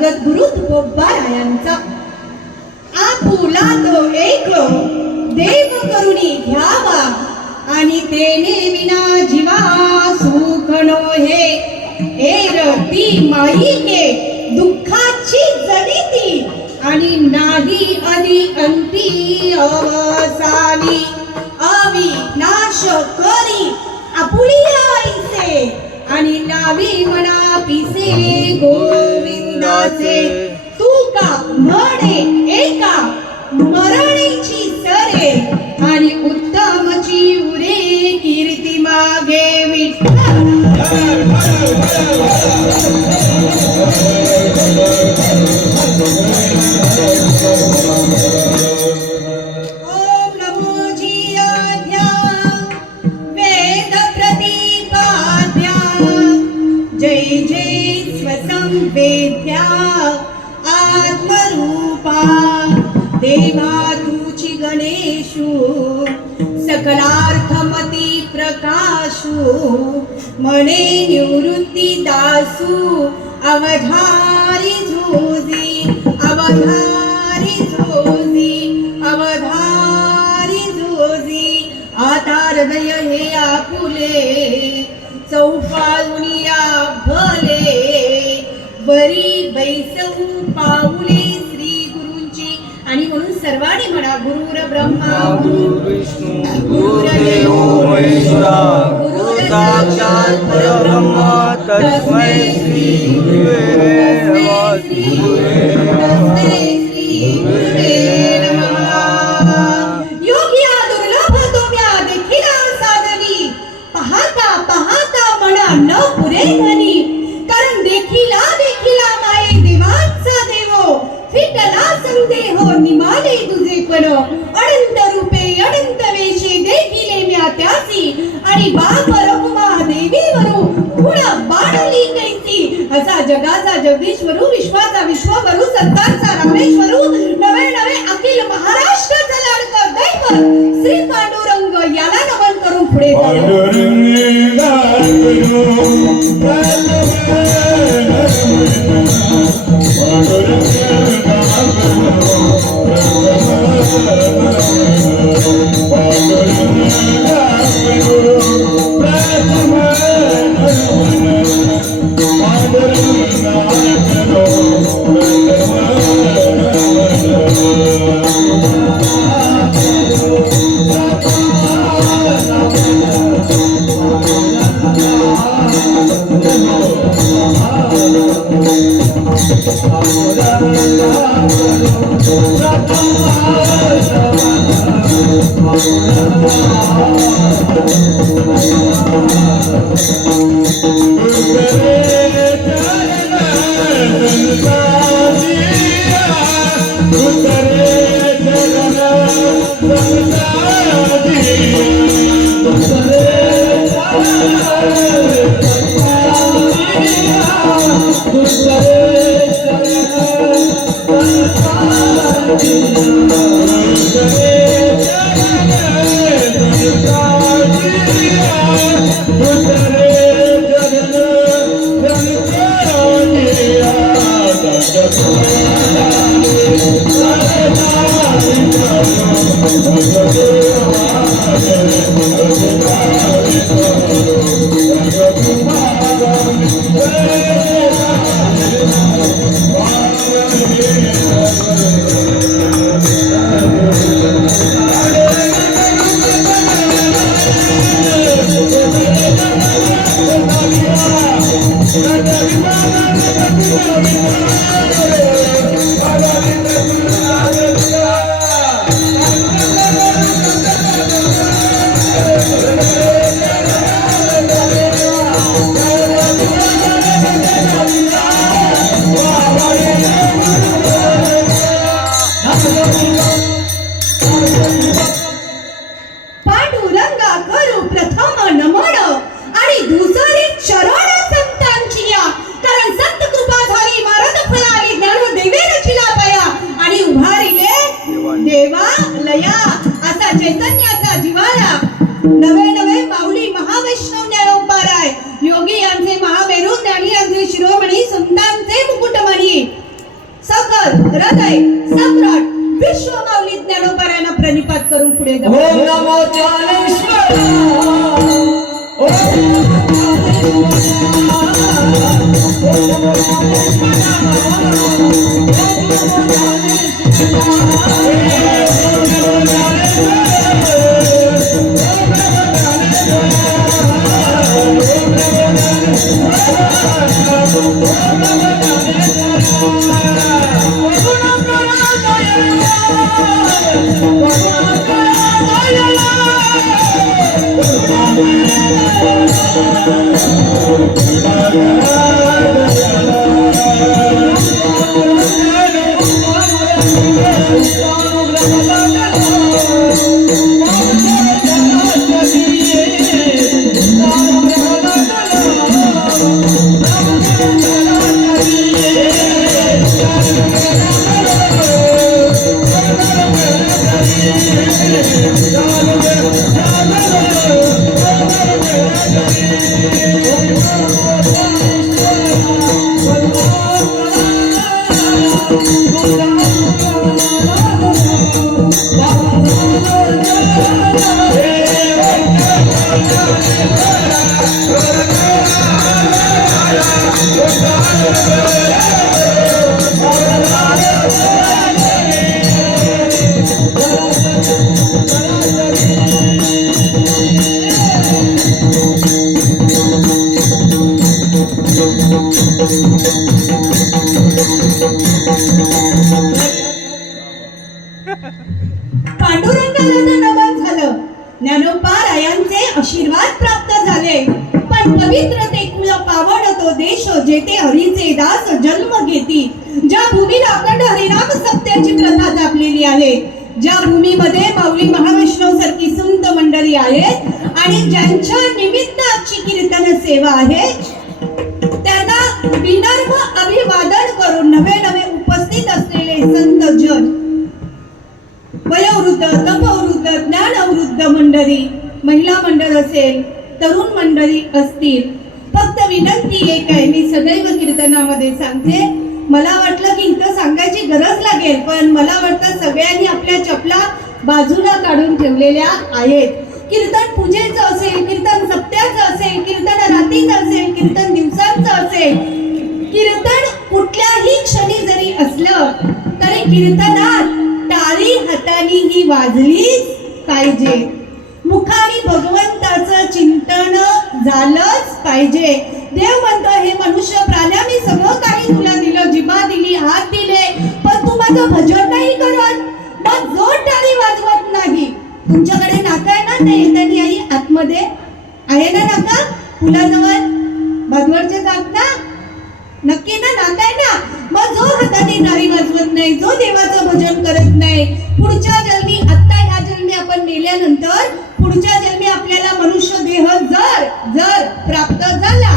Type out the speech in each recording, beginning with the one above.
जगद्गुरु तुकोबारायांचा आपुला तो एक देव करुणी घ्यावा आणि तेने विना जीवा सुख नो हे एरती माईके दुःखाची जडिती आणि नाही आधी अंती अवसानी अविनाश करी आपुलियाईचे आणि नावी मना पिसे गोविंदाचे तू का म्हणे एका मरणीची सरे आणि उत्तमची उरे कीर्ती मागे विठ्ठल ओम नमो जियाध्या वेद प्रतिपाद्या जय जय स्वसंवेद्या आत्मरूपा देवा तुची गणेशु सकलार्थमती प्रकाशु मने निवृत्ती दासु अवधारी झोजी अवधारी झोजी अवधारी झोजी आता हृदय हे आपुले चौपाळुनिया भले बरी बैसऊ पाऊले श्री गुरूंची आणि म्हणून सर्वांनी म्हणा गुरुर ब्रह्मा गुरु विष्णू गुरुदेव महेश्वरा गुरु साक्षात परब्रह्म तस्मै श्री गुरुवे नमः योगिया दुर्लभ तुम्या देखिला साधनी पाहता पाहता म्हणा न पुरे धनी कारण देखिला देखिला माये देवांचा देवो फिटला संदेहो निमाले तुझे पण अनंत रूपे अनंत वेशी देखिले म्या त्यासी आणि बाप रघुमा देवी वरू गुण बाणली कैसी असा जगाचा जगदीश्वरू विश्वाचा विश्ववरू सत्ताचा रामेश्वरू नवे नवे अखिल महाराष्ट्राचा लाडका दैवत श्री पांडुरंग याला नमन करून पुढे पांडुरंगा करू प्रथम नमन आणि दुसरी चरण संतांची या कारण संत कृपा झाली मारत फळा पांडुरंगाला तर नमन झालं, ज्ञानोबा रायांचे आशीर्वाद प्राप्त झाले. पण पवित्र ते कुळ पावन तो देश जेथे हरीचे दास जन्म घेती, ज्या भूमीला अखंड हरिनाम सत्याची प्रथा दाबलेली आहे, ज्या भूमीमध्ये माऊली महावैष्णव सारखी संत मंडळी आहेत आणि ज्यांच्या निमित्त आजची कीर्तन सेवा आहे, त्यांना विनम्र अभिवादन करून नवे नवे उपस्थित असलेले संत जन, वयोवृद्ध, तपवृद्ध, ज्ञानवृद्ध मंडळी, महिला मंडळ असेल, तरुण मंडळी असतील, फक्त विनंती एक आहे, मी सदैव कीर्तनामध्ये सांगते, मला वाटलं की इथं सांगायची गरज लागेल, पण मला वाटतं सगळ्यांनी आपल्या चपला बाजूला काढून ठेवलेल्या आहेत. कीर्तन पूजेचं असेल, कीर्तन सप्त्याचं असेल, कीर्तन रात्रीचं असेल, कीर्तन दिवसांचं असेल, कीर्तन कुठल्याही क्षणी जरी असलं तरी कीर्तनात टाळी हाताने ही वाजलीच पाहिजे. मुखाने भगवंताचं चिंतन झालंच पाहिजे. देव म्हणतो, हे मनुष्य प्राण्या मी सगळं काही तुला दिलं, जिभा दिली, हात दिले, पण तू माझं भजन नाही करत, मग जो टाळी वाजवत नाही. तुमच्याकडे नाका आहे ना, ते येतानी आई आतमध्ये आहे ना नाका, फुलाजवळ भागवरचे जात ना, नक्की ना, नाका आहे ना, मग जो हाताने टाळी वाजवत नाही, जो देवाचं भजन करत नाही, पुढच्या जन्मी, आता ह्या जन्मी आपण मेल्यानंतर पुढच्या जन्मी आपल्याला मनुष्य देह जर प्राप्त झाला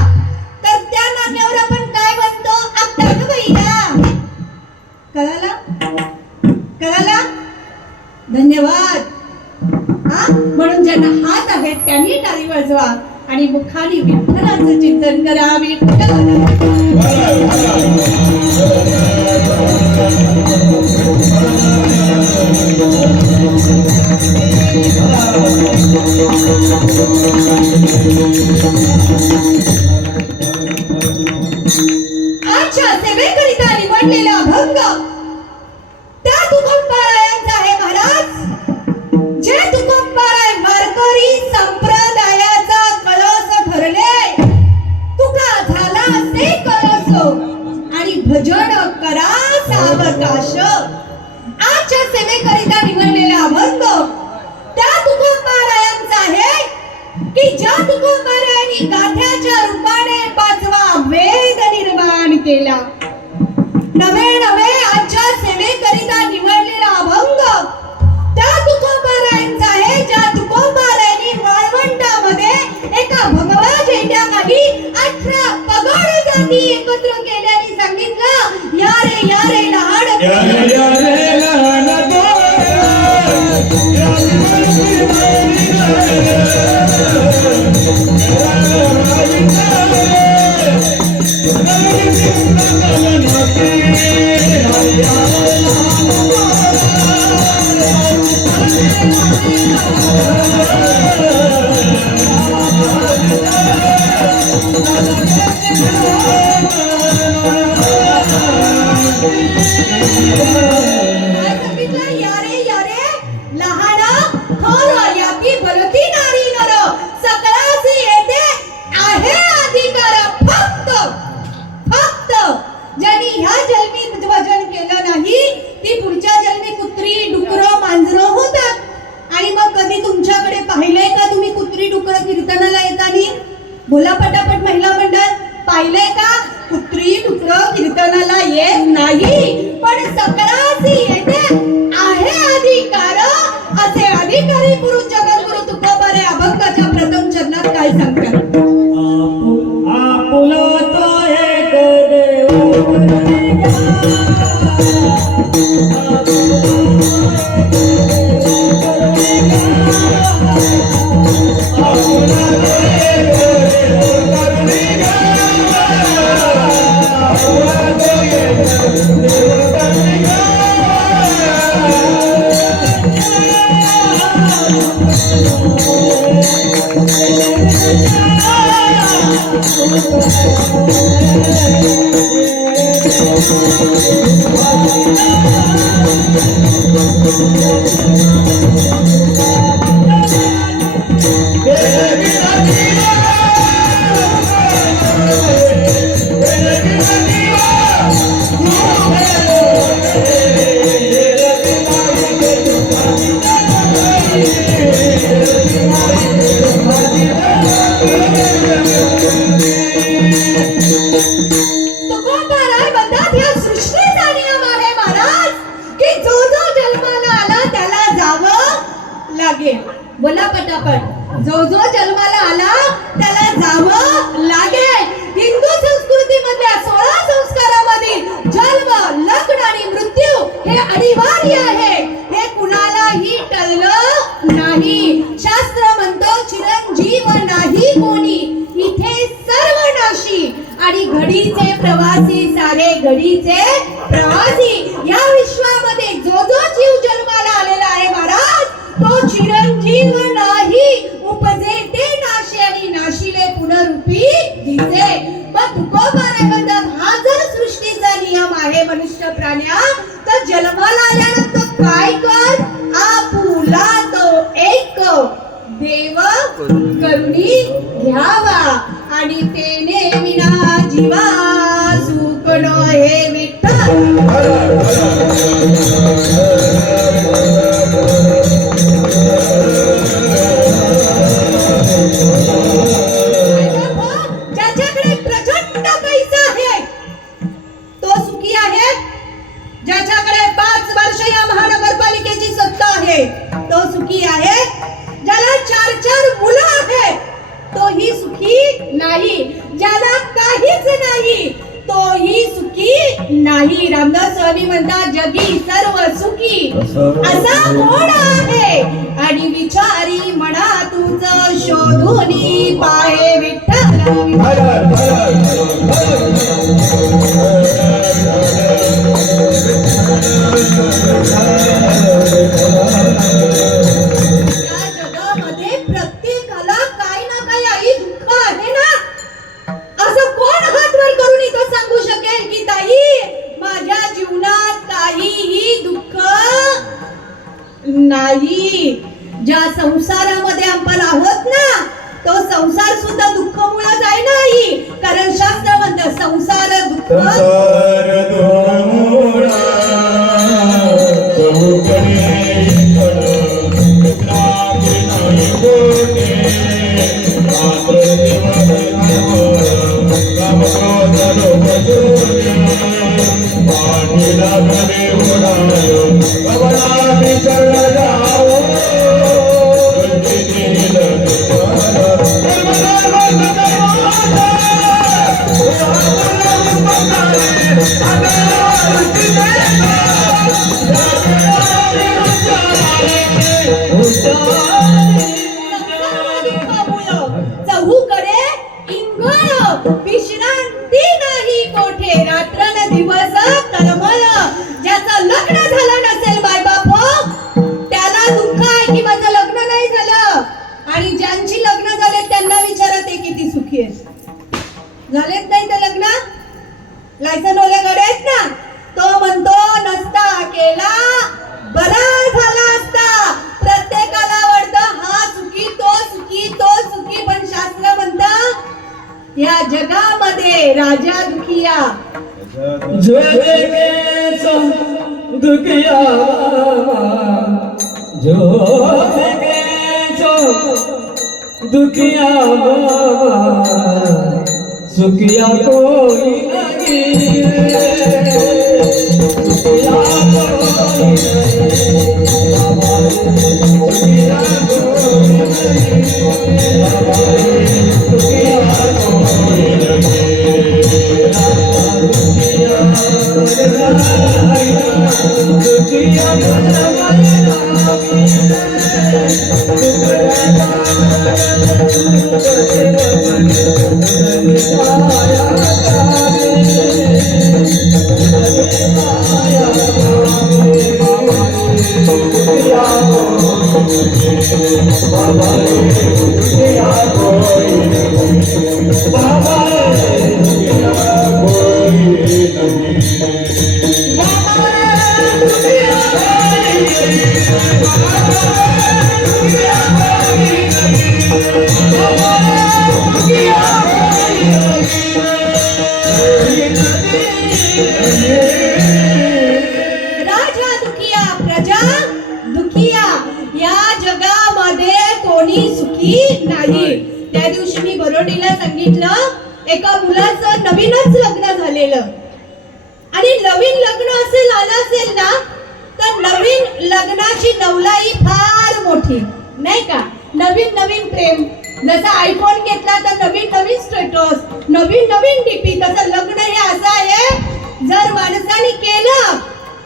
तर त्या नाम्यावर आपण काय म्हणतो, आपटा ग बाईला. कळाला? धन्यवाद. म्हणून ज्यांना हात आहेत त्यांनी टाळी वाजवा आणि मुखाने विठ्ठलाचं चिंतन करा. आजच्या सेवेकरिता निवडलेला अभंग त्या तुकोबारायांचा आहे महाराज. जे तुकोबाराय वारकरी संप्रदायाचा कळस ठरले, तुका झाला से कळस आणि भजन करा सावकाश. आजच्या सेवेकरिता निवडलेला अभंग त्या तुकोबारायांचा आहे की ज्या तुकोबारायांनी गाथ्याच्या रूपाने 5वा वेद निर्माण केला. नवे आजच्या सेवेकरिता निवडलेला अभंग त्या तुकोबारायांचा आहे ज्या तुकोबारायांनी वाळवंटामध्ये एका भगवा झेंड्याखाली 18 पगड जाती एकत्र केल्याने सांगितलं, या रे लहान, या रे लहान काय सांगितलं? यारे लहान थोर याती भलती नारी नर सकळासी येते आहे अधिकार फक्त ज्यांनी ह्या जन्मी भजन केलं नाही ती पुढच्या जन्मी कुत्री डुकरं मांजरं होतात। आणि मग कधी तुमच्याकडे पाहिलंय का तुम्ही कुत्री डुकरं कीर्तनाला येतानी? बोला पटापट महिला मंडळ, पाहिलंय का? कुत्री डुकरं कीर्तनाला येत नाही, पण सकळासी येते आहे अधिकार असे अधिकारी पुरुष जगद्गुरु तुकोबारे अभंगाच्या प्रथम चरणात काय सांगतात? आपुला तो एक बोला पटापट, जो जन्माला आला त्याला जावं लागेल। हिंदू संस्कृतीमधल्या 16 संस्कारामधील जन्म, लग्न आणि मृत्यू हे अनिवार्य आहे, हे कुणालाही टळलं नाही। शास्त्र म्हणतो चिरंजीव नाही कोणी, इथे सर्व नाशी आणि घडीचे प्रवासी सारे घडीचे प्रवासी। या विश्वामध्ये जो जीव जन्माला आलेला आहे महाराज तो चिरंजीव नाही, उपजे ते नाशी आणि नाशीले पुनरुपी दिसे। मग तुकोबारे म्हणतात हा जर सृष्टीचा नियम आहे मनुष्य प्राण्या, तर जन्माला आल्यानंतर काय कर? आपुला तो एक देव करुणी घ्यावा आणि तेने विना जीवा सुख नो हे विठ्ठल। ज्याच्याकडे प्रचंड पैसा आहे तो सुखी आहे, ज्याच्याकडे 5 वर्ष या महानगरपालिकेची सत्ता आहे तो सुखी आहे, ज्याला 4 मुलं आहेत तोही सुखी नाही, ज्याला काहीच नाही तोही सुखी नाही। रामदास स्वामी म्हणतात जगी सर्व सुखी असा कोण आहे, आणि विचारी म्हणा तुझ शोधून पाहे विठ्ठल। या जगामध्ये प्रत्येकाला काही ना काही आई दुःख आहे ना, असं कोण हात वर करून इथं सांगू शकेल की ताई माझ्या जीवनात काहीही दुःख नाही? ज्या संसारामध्ये आपण आहोत ना तो संसार सुद्धा दुःखमुळे जाय नाही, कारण शास्त्र म्हणतं संसार दुःख चहूकडे इंगळ विश्रांती नाही कोठे, रात्रन दिवस तळमळ। ज्याचं लग्न झालं नसेल बायबाप त्याला दुःख इथं लग्न? लायसन वाले गाड्या आहेत ना, तो म्हणतो नसता केला बरा झाला असता. प्रत्येकाला वाटतं हा सुखी तो सुखी तो सुखी, पण शास्त्र म्हणतं या जगामध्ये राजा दुखिया. जो देखेचो दुखिया, जो देखेचो दुखिया, सुखिया कोई नहीं, सुखिया कोई नहीं, सुखिया कोई नहीं, सुखिया कोई राजा दुखिया प्रजा दुखिया, या जगामध्ये कोणी सुखी नाही. त्या दिवशी मी बरोडीला सांगितलं एका मुलाचं नवीनच लग्न झालेलं, आणि नवीन लग्न असेल आलं असेल ना, तर नवीन लग्नाची नवलाई फार मोठी नाही का. नवीन नवीन प्रेम, जसा आयफोन घेतला तर नवीन नवीन स्टेटस, नवीन नवीन डीपी, तसं लग्न हे असं आहे, जर माणसाने केलं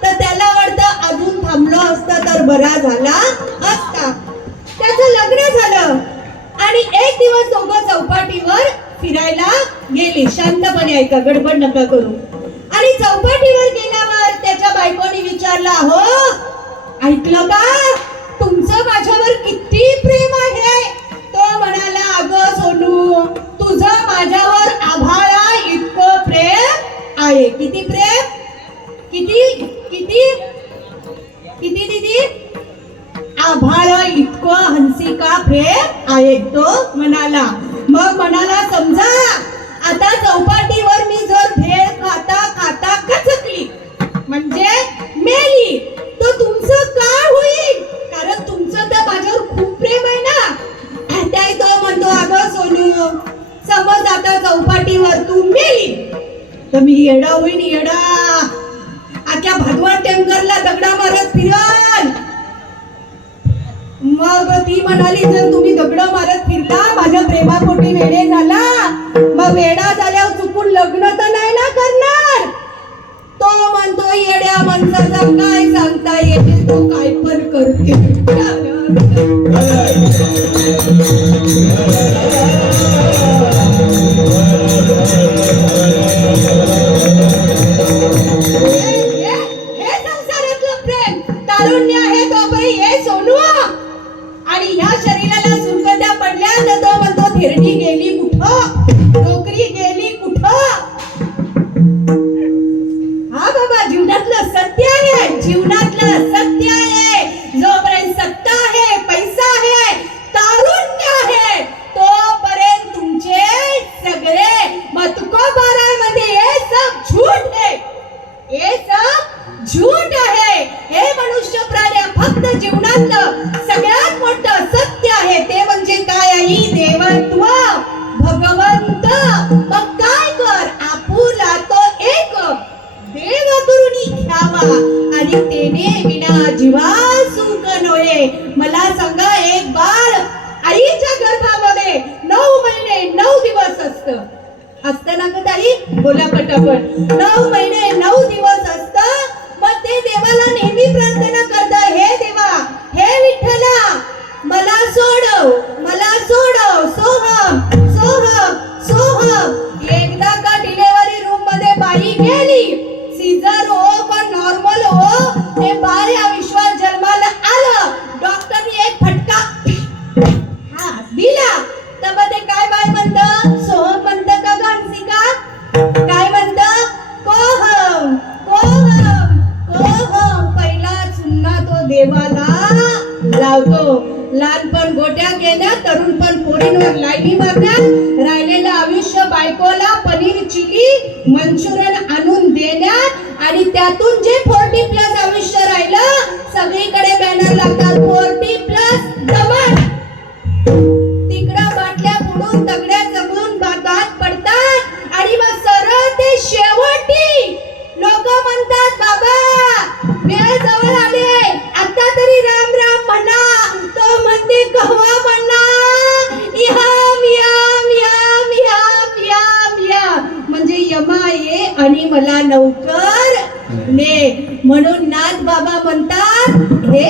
तर त्याला वाटतं अजून थांबलो असता तर बरा झाला असता. त्याचं लग्न झालं आणि एक दिवस दोघं चौपाटीवर फिरायला गेली. शांतपणे ऐका, गडबड नका करू. आणि चौपाटीवर गेल्यावर त्याच्या बायकोने विचारला, हो ऐकलं का, तुमचं माझ्यावर किती प्रेम आहे? तो म्हणाला, अगं सोनू, तुझं माझ्यावर आभाळा इतकं प्रेम आहे. किती प्रेम? किती किती किती दीदी? आभाळा इतकं हंसिका प्रेम आहे, तो म्हणाला. मग म्हणाला, समजा आता चौपाटीवर मी जर भेळ खाता खाता कचकली म्हणजे मेली, तर तुमचं काय होईल? कारण तुमचं तर माझ्यावर खूप प्रेम आहे ना. त्याही तो म्हणतो, अगं सोनू, समज आता चौपाटीवर तू मेली तर मी येडा होईन, येडा. आख्या भगवान टेमकरला दगडा मारत फिरल. मग ती म्हणाली, जर तुम्ही दगड मारत फिरला, माझ्या प्रेमापोटी वेडे झाला, मग वेडा झाल्यावर चुकून लग्न तर नाही ना करणार? तो म्हणतो, येड्या माणसाचा काय सांगता येते, तो काय पण करते. हे संसारातलं प्रेम तारुण्य आहे, तोपर्यंत हे सोनू. आणि ह्या शरीराला सुरकत्या पडल्या तर तो म्हणतो, थिरडी गेली कुठं, नोकरी गेली कुठं. हा बाबा, जीवनातलं सत्य आहे, जीवनातलं सत्य आहे. जोपर्यंत सत्ता आहे, पैसा आहे, तारुण्य आहे, तोपर्यंत तुमचे सगळे मत को बारामध्ये हे सब झूठ है, हे सब झूठ आहे. हे मनुष्य प्राणी फक्त जीवनातलं सगळ्यात मोठं सत्य आहे, ते म्हणजे काय आहे? देवत्व, भगवंत. मग काय कर, आपुला तो एक देव करून घ्यावा, आणि तेने विना जीवा सुख नोये. मला सांगा, एक बाळ आईच्या गर्भामध्ये 9 महिने 9 दिवस असतं ना का ताई? बोला पटापट. 9 महिने 9 दिवस असतं. मग ते देवाला नेहमी प्रार्थना करतं, हे देवा, हे विठ्ठला, मला सोडव, मला सोडव, सोहम सोहम सोहम. एकदा का डिलिव्हरी रूम मध्ये बाई गेली, सीझर हो का नॉर्मल हो, ते बाळ या विश्वात जन्माला आलं. डॉक्टरनी एक फटका दिला, तर मग ते काय बाय म्हणतं, सोहम म्हणतं का गांसिका? लावतो. लहानपण गोट्या घेण्यात, तरुणपण पोरींवर लाईनी मारण्यात, राहिलेलं आयुष्य बायकोला पनीर चिली मंचुरियन आणून देण्यात आणि त्यातून जे 40+ आयुष्य राहिलं सगळीकडे बॅनर लागतात 40+ दमन. तिकडं बाटल्या फोडून दगड्या जमून दात पडतात आणि मग सरळ ते शेवटी लोक म्हणतात बाबा वेळ जवळ आले, आता तरी राम राम म्हणा. तो म्हणते कव्हा म्हणा, yam yam yam yam yam yam, म्हणजे यमा ये आणि मला लवकर ने. म्हणून नाथ बाबा म्हणतात हे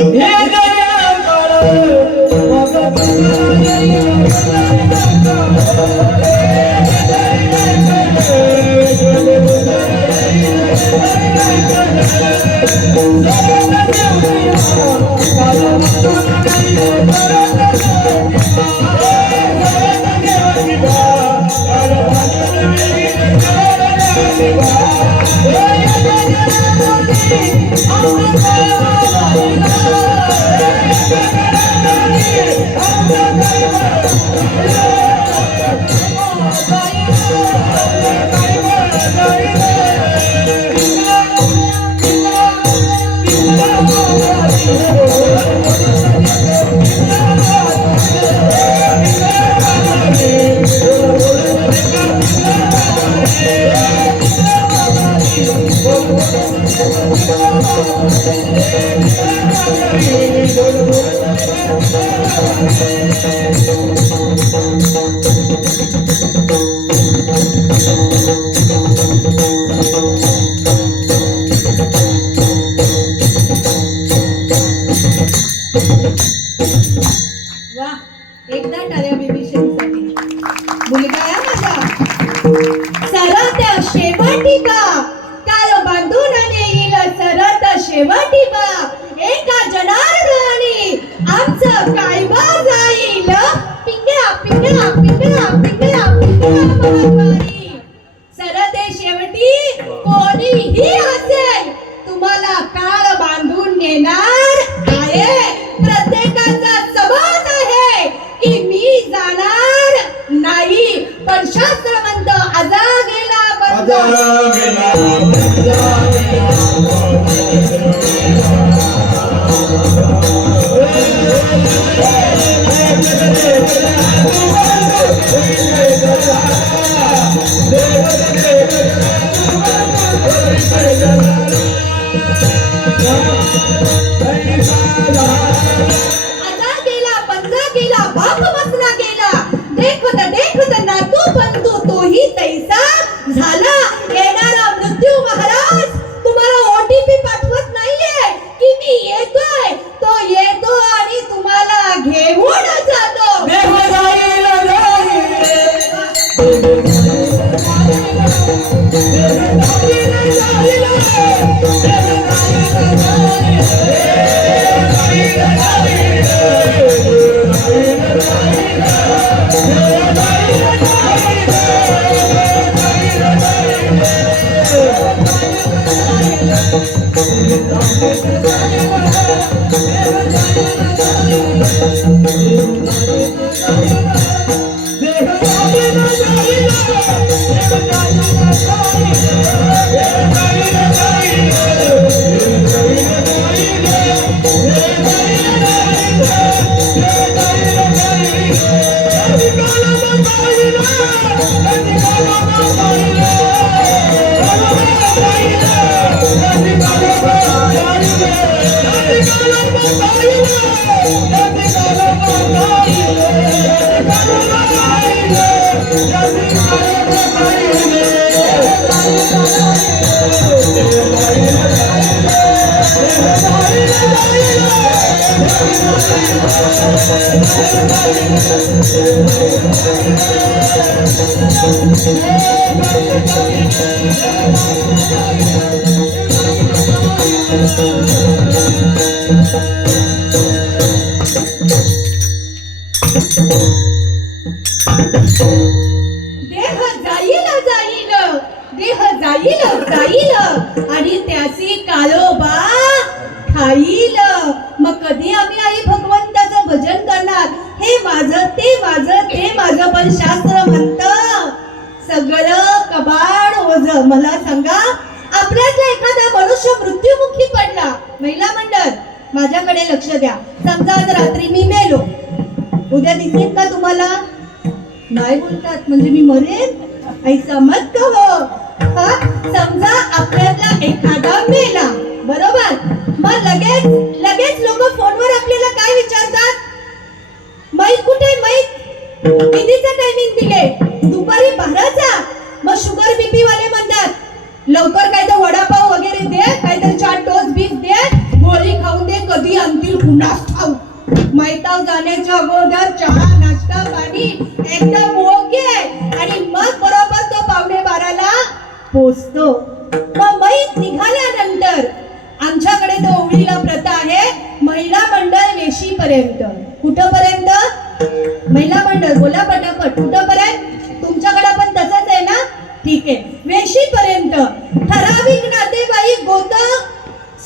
वा. एकदा टाळ्या बेबीशनसाठी. मुलगा आहे माझा सरत शेवटी बा, काल बांधून येईल सरत शेवटी बा. एका जनार्दनी आमचं काय बा जाईल, पिंगळा पिंगळा पिंगळा पिंगळा पिंगळा महाद्वारी. सरते शेवटी कोणीही असेल तुम्हाला काळ बांधून नेणार आहे. प्रत्येकाचा समज आहे की मी जाणार नाही, पण शास्त्र म्हणतं आजा गेला बंद. आजा गेला पंजा गेला बाप बसला गेला, देखत नातू बंधू तोही तैसा झाला. येणारा मृत्यू महाराज तुम्हाला OTP पाठवत नाहीये की मी येतोय, तो येतो आणि तुम्हाला घेऊन जातो. देह जाईल जाईल, देह जाईल जाईल आणि त्याची काळोबा खाईल. मग कधी आम्ही आई भगवंत ते माझं पण शास्त्र म्हणत सगळं कबाड ओझ. मला सांगा, आपल्यातला एखादा मनुष्य मृत्युमुखी पडला, महिला मंडळ माझ्याकडे लक्ष द्या. समजा आज रात्री मी मेलो, उद्या दिसेल का तुम्हाला? नाही बोलतात, म्हणजे मी मरेन ऐसा मत कहो. समजा आपल्यातला एखादा मेला, बरोबर, मग लगेच लोक फोनवर आपल्याला काय विचारतात? मैत कुठे? मैत कितीचा टायमिंग दिले? दुपारी 12चा. मग शुगर बीपी वाले म्हणतात लवकर काय तर वडापाव वगैरे दे, काय तर 4 टोस्ट बीफ दे, गोळी खाऊन दे, कधी आणतील कुणास ठाऊक. मैताव जाण्याच्या अगोदर चहा नाश्ता पाणी एकदम ओके, आणि मग बरोबर तो 11:15ला पोचतो. मग मैत निघाल्यानंतर आमच्याकडे तो ओळीला प्रथा आहे, महिला मंडळ वेशीपर्यंत. कुठपर्यंत? महिला मंडळ, बोला पटापट, कुठपर्यंत? तुमच्याकडे पण तसंच आहे ना? ठीक आहे, वेशीपर्यंत. ठराविक नातेवाईक गोत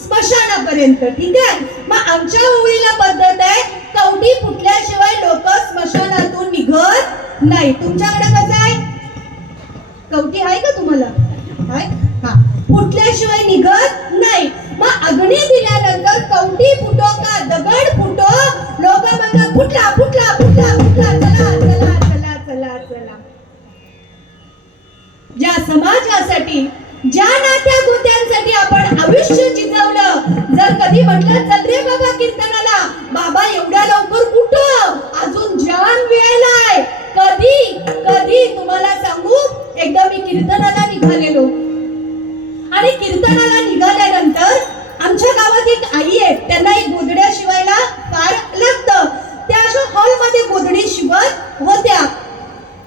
स्मशानापर्यंत. ठीक आहे. मग आमच्या ओळीला पद्धत आहे, कवडी फुटल्याशिवाय लोक स्मशानातून निघत नाही. तुमच्याकडे कसं आहे? कवटी आहे का तुम्हाला? आहे? हा, फुटल्याशिवाय निघत नाही. मग अग्नी दिल्यानंतर कवटी फुटो का दगड फुटो, लोक म्हणतात फुटला फुटला फुटला फुटला, चला चला चला चला चला. ज्या समाजासाठी, ज्या नात्या गोत्यांसाठी आपण आयुष्य जिंकवलं, जर कधी म्हटलं चल रे बाबा कीर्तनाला, बाबा एवढ्या लवकर कुठं, अजून जाम वेळाय. कधी तुम्हाला सांगू, एकदा मी कीर्तनाला निघालेलो, आणि कीर्तनाला निघाल्यानंतर आमच्या गावात एक आई आहे, त्यांना एक गोधड्या शिवायला फार लागतं. त्या अशा हॉलमध्ये गोधडी शिवत होत्या.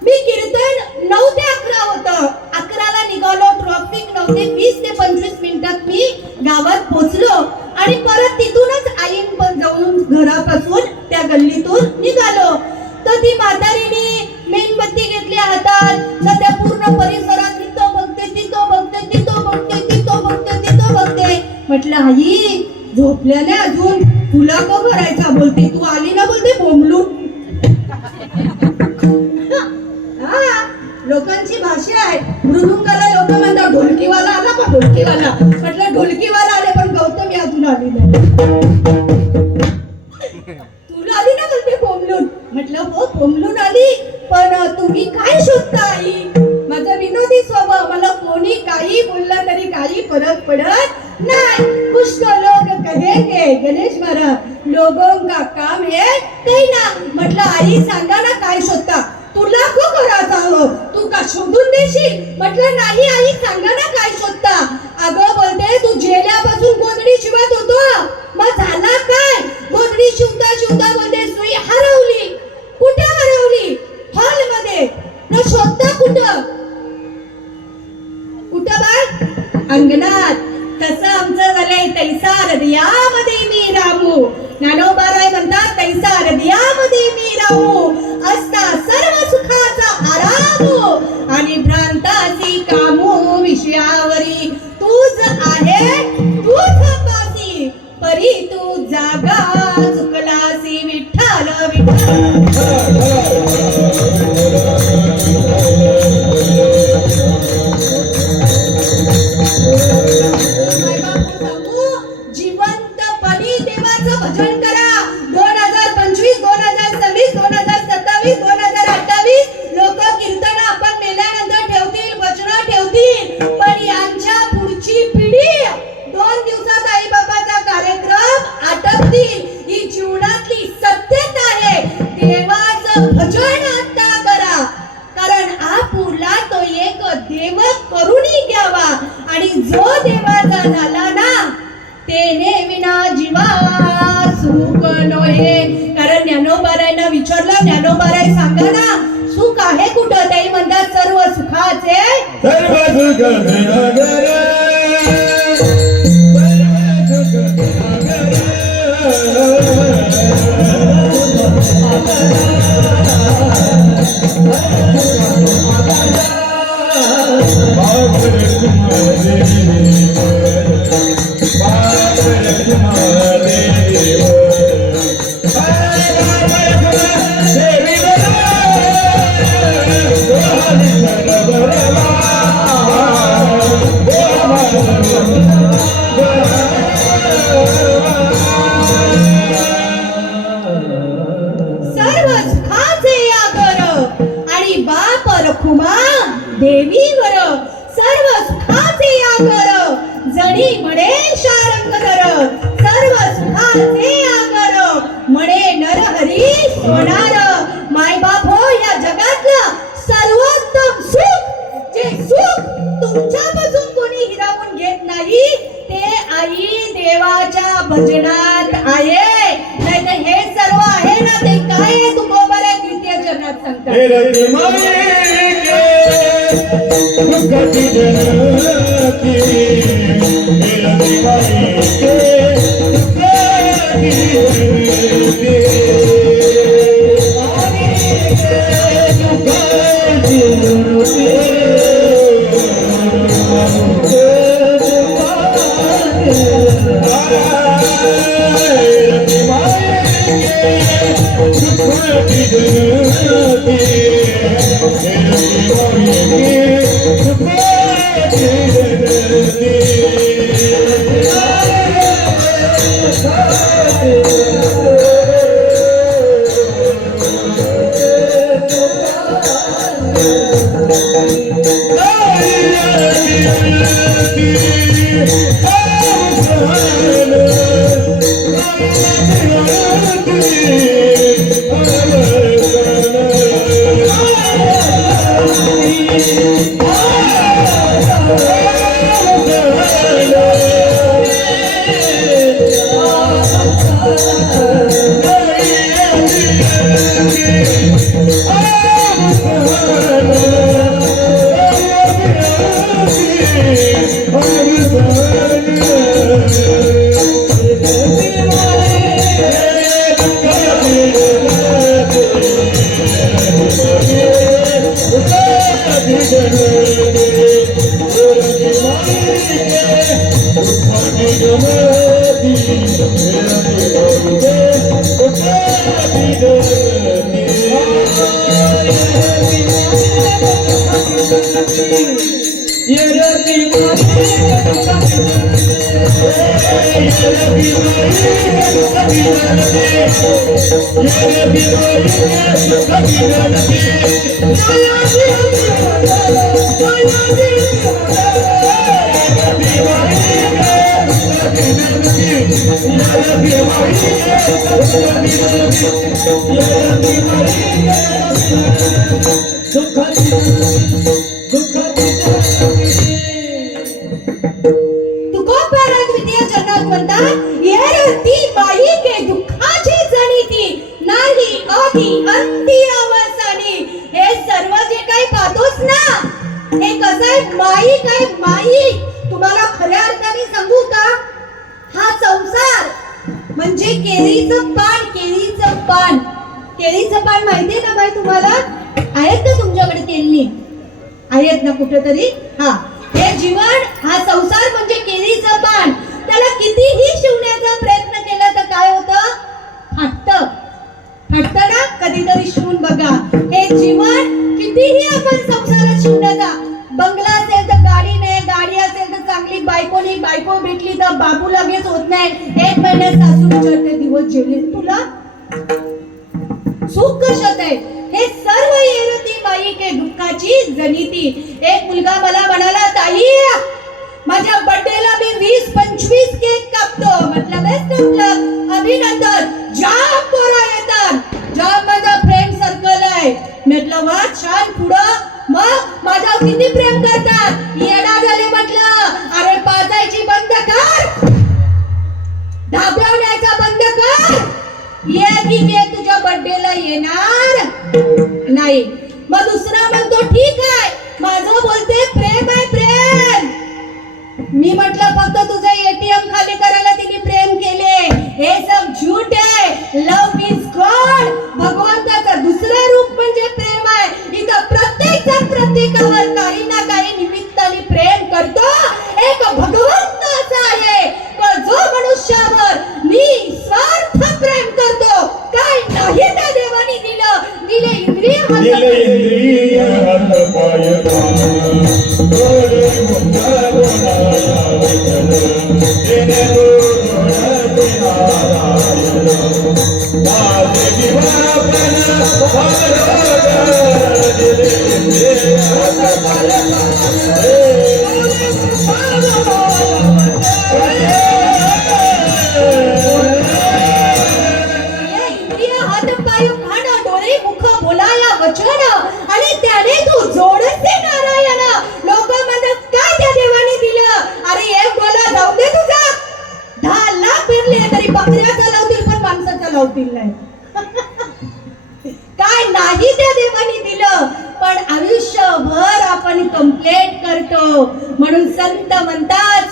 मी कीर्तन 9 ते 11 होतं, 11ला निघालो, ट्रॉफिक नव्हते, 20 ते 25 मिनिटात मी गावात पोहोचलो, आणि परत तिथूनच आईन पण जाऊन घरापासून त्या गल्लीतून निघालो. तर ती म्हातारीने मेणबत्ती घेतली हातात, तर त्या पूर्ण परिसरात तिथं बघते तिथं बघते तिथं बघते तिथं बघते तिथं बघते. म्हटलं आई झोपल्या नाही अजून, तुला का करायचा? बोलते तू आली ना, बोलते बोंबलून. लोकांची भाषा आहे. मृदुंगाला लोक म्हणतात ढोलकीवाला आला का? ढोलकीवाला. म्हटलं ढोलकीवाला आले, पण गौतमी अजून आली नाही. तुला आली ना, बोलते बोंबलून. म्हटलं हो बोंबलून आली, पण तुम्ही काय शोधता आई? माझा विनोदी स्वभाव, मला कोणी काही बोललं तरी काही फरक पडत नाही. कुछ तो लोग कहेंगे, गणेश महाराज, लोगों का काम है कहना. म्हटलं आई सांगा ना काय शोधता? तुला को करायचा हो, तू का शोधून देशील? म्हटलं नाही आई सांगा ना काय शोधता? अगं बोलते तू जेल्यापासून गोधडी शिवत होतो, मग झाला काय? गोधडी शिवता शिवता बोलते सुई हरवली. कुठं हरवली? हॉलमध्ये. न शोधता कुठं? कुठं बघ? अंगणात. तसं आमचं झालंय, तैसा हृदयामध्ये मी राहू. ज्ञानोबाराय म्हणतात तैसा हृदयामध्ये मी राहू, असता सर्व सुखाचा आराम, आणि भ्रांतासी कामू विषयावरी. तूच आहे तूच पासी, परी तू जागा चुकलासी. विठ्ठल विठ्ठल. जिवंतपणी देवाचं भजन करा. 2025, 2026, 2027, 2028 लोक कीर्तन आपण मेल्यानंतर ठेवतील, वचन ठेवतील, पण यांच्या पुढची पिढी 2 दिवसात आई बाबाचा कार्यक्रम आटपतील. ही जीवनातली सत्यता आहे. देवाचं भजन आता करा, कारण आपुला तो एक देव करूनी घ्यावा, आणि जो देवाचा झाला ना तेने विना जीवा सुख नोहे. कारण ज्ञानोबारायनं विचारलं, ज्ञानोबाराय सांगा ना सुख आहे कुठं? ते म्हणतात सर्व सुखाचे सर्व सुख सागर, Hey! आगर जडी म्हणे शारंगधर सर्व सुखाचे आगर म्हणे नरहरी सोनार मायबाप हो या जगातलं सर्वोत्तम सुख जे सुख तुमच्यापासून कोणी हिरावून घेत नाही ते आई देवाच्या भजनात आहे. नाही तर हे सर्व आहे ना ते काय आहे तू गोबर आहे द्वितीय जन्मात सांगतात. रति माई के दुखती जनती रति माई के दुखती तुकोबारा द्वितीय जन्मात म्हणतात ये रती बाई के दुःखाची जनिती नाही आधी अंती अवसानी. हे सर्व जे काही पाहतोस ना हे कसं आहे माई काय माई तुम्हाला खऱ्या अर्थाने सांगू का हा संसार म्हणजे केळीचं पान केळीचं पान केळीचं पान माहितीये ना बाई तुम्हाला आहेत ना तुमच्याकडे केळी आहेत ना कुठेतरी. हा हे जीवन हा संसार म्हणजे केळीचं पान त्याला कितीही शिवण्याचा प्रयत्न केला तर काय होतं फाटत ना. कधीतरी शिवून बघा हे जीवन कितीही आपण संसारात शिवण्याचा बंगला असेल तर गाडी नाही गाडी असेल तर चांगली बायको नाही बायको भेटली तर बाबू लगेच होत नाही. 1 महिन्यात सासू विचारते दिवस जेवले तुला सुख कशात आहे. हे सर्व येरती बाई के दुःखाची जनिती. एक मुलगा मला म्हणाला ताई माझ्या बर्थडेला मी 20-25 केक कापतो. म्हटलं बेस्ट म्हटलं अभिनंदन जाम पोरा येतात जाम माझा फ्रेंड सर्कल आहे. म्हटलं वा छान पुढं मग माझ्यावर किती प्रेम करतात येडा झाले म्हटलं अरे पाजायची बंद कर ढाबळवण्याचा बंद कर. ये की केक तुझ्या बर्थडेला येणार नाही. मग दुसरा म्हणतो ठीक आहे माझं बोलते प्रेम आहे प्रेम. मी म्हटलं फक्त तुझं एटीएम खाली करायला तिने प्रेम केले हे सब झूठ आहे. लव इज गॉड भगवंताचं दुसरं रूप म्हणजे प्रेम आहे. इथं प्रत्येक जण प्रत्येकावर काही ना काही निमित्ताने प्रेम करतो. एक भगवंत असा आहे जो मनुष्यावर निस्वार्थ प्रेम करतो. काय नाही त्या देवाने दिले इंद्रिय हात पाय डोळे मुंडा बोला म्हणून संत म्हणतात,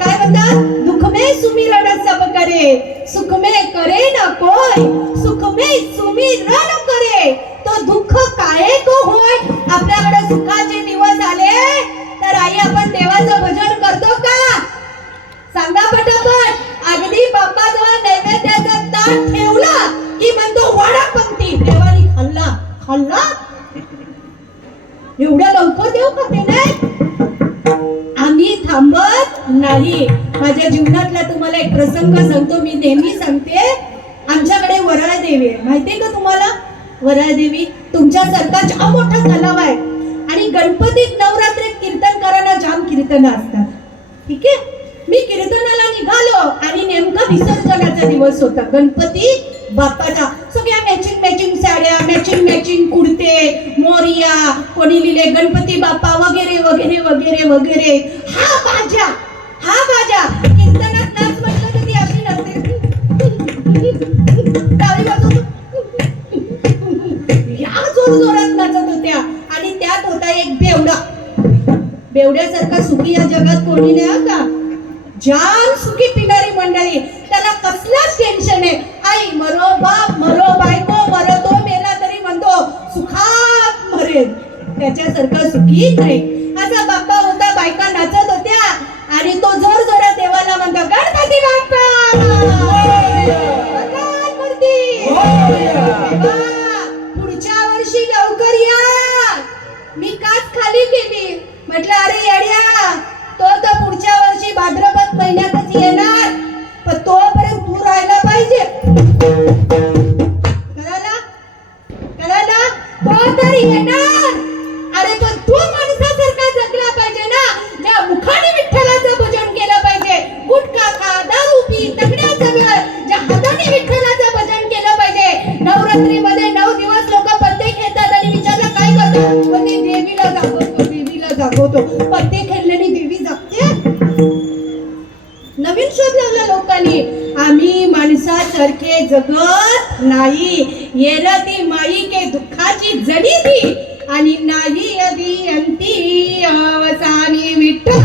काय म्हणतात, दुःख में सुमिरन सब करे, सुख में करे न कोय, सुख में सुमिरन करे, तो दुःख काहे को होय. आपल्याकडे सुखाचे दिवस आले तर आई आपण देवाचं भजन करतो का? सांगा पटापट. अगदी बाप्पाजवळ नैवेद्याचा ताट ठेवला की म्हणतो वाडा पंक्ती, देवानी खाल्ला खाल्ला. एवढ्या लवकर देऊ का ते नाही? आम्ही थांबत नाही. माझ्या जीवनातला तुम्हाला एक प्रसंग सांगतो, मी नेहमी सांगते. आमच्याकडे वराळ देवी आहे, माहितीये का तुम्हाला? वराळ देवी तुमच्यासारखा जाम मोठा तलाव आहे आणि गणपतीत नवरात्रीत कीर्तनकारांना जाम कीर्तन असतात. ठीक आहे, मी कीर्तनाला निघालो आणि नेमका विसर्जनाचा दिवस होता, गणपती बाप्पाचा. सगळ्या मॅचिंग मॅचिंग साड्या, मॅचिंग मॅचिंग कुर्ते, मोरिया, कोणी लिहिले गणपती बाप्पा वगैरे वगैरे वगैरे वगैरे. हा बाजा, हा बाजा. कीर्तनात नाच म्हटलं तर ती अशी नसते, टाळी वाजवून या जोर जोरात नाचत होत्या. आणि त्यात होता एक बेवडा. बेवड्यासारखा सुखी या जगात कोणी नाही का. जाम सुखी पिणारी मंडळी, त्याला कसलाच टेन्शन आहे. आई मरो, बाप मरो, बायको मरो, तो मेला तरी म्हणतो सुखात मरेल. त्याच्यासारखा सुखी नाही. असा बाप्पा होता, बायका नाचत होत्या आणि तो जोर जोरात देवाला म्हणतो गणपती बाप्पा मंगलमूर्ती. पुढच्या वर्षी लवकर या. मी काच खाली केली, म्हटलं अरे येड्या, तो तर पुढच्या वर्षी भाद्रपद महिन्यातच येणार, पण तोपर्यंत तू राहायला पाहिजे. कळाला कळाला, तो तर येणार. अरे पण तू माणसासारखा जगला पाहिजे ना, ज्या मुखाने विठ्ठलाचं भजन केलं पाहिजे. गुटखा खा, दारू पी, तगड्याचा वेळ, ज्या हाताने विठ्ठलाचं भजन केलं पाहिजे. नवरात्रीमध्ये 9 दिवस लोक पत्ते खेळतात आणि विचारलं काय करतो, पण ते देवीला दाखवतो, देवीला दाखवतो. पत्ते खेळल्याने देवी जगते. नवीन शोध लावला लोकांनी. आम्ही माणसासारखे जगत नाही. येरती माई के दुःखाची जडी ती आणि नाही अधी अंती अवसानी विठ्ठल.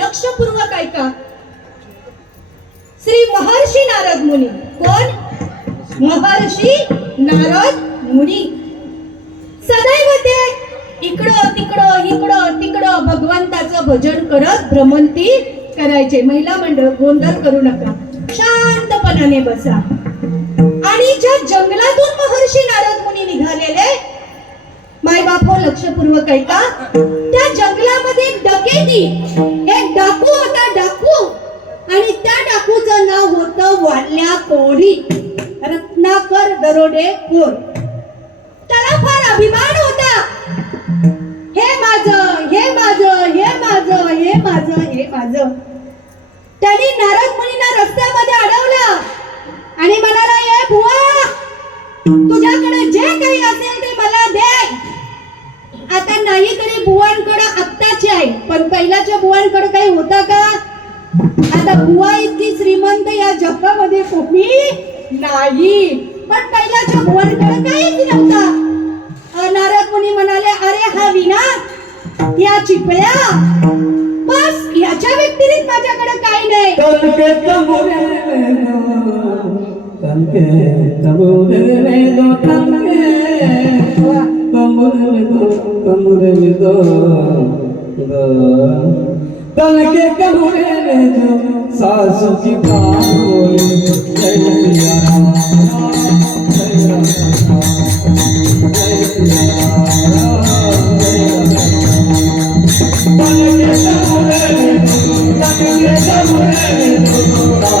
लक्षपूर्वक ऐका. श्री महर्षी नारद मुनी. कोण? महर्षी नारद मुनी. सदैव ते इकडं तिकडं इकडं तिकडं भगवंताचं भजन करत भ्रमंती करायचे. महिला मंडळ गोंधळ करू नका, शांतपणाने बसा. आणि ज्या जंगलातून महर्षी नारद मुनी निघालेले, माय बाप हो लक्षपूर्वक ऐका. त्या जंगलामध्ये एक डकेती, एक डाकू होता, डाकू. आणि त्या डाकूचं नाव होतं वाल्या कोळी, रत्नाकर दरोडेखोर. त्याला फार अभिमान होता. हे माझं, हे माझं, हे माझं, हे माझं, हे माझं. त्यांनी नारद मुनींना रस्त्यामध्ये अडवलं आणि म्हणाला, ये बुवा, तुझ्याकडे जे काही असेल ते मला दे. आता नाही तरी बुवांकडे आत्ताचे आहे, पण पहिल्याच्या बुवांकडे काही होता का? आता बुवा इतकी श्रीमंत या जगामध्ये कोणी नाही, पण पहिल्याच्या बुवांकडे काहीच नव्हता. नारद मुनी म्हणाले, अरे हा विना, या चिपळ्या, बस याच्या व्यतिरिक्त माझ्याकडे काही नाही. तनके कबूरे जो सासू की प्राण बोले जय सिया राम जय राम जय सिया राम तनके कबूरे तनके कबूरे जो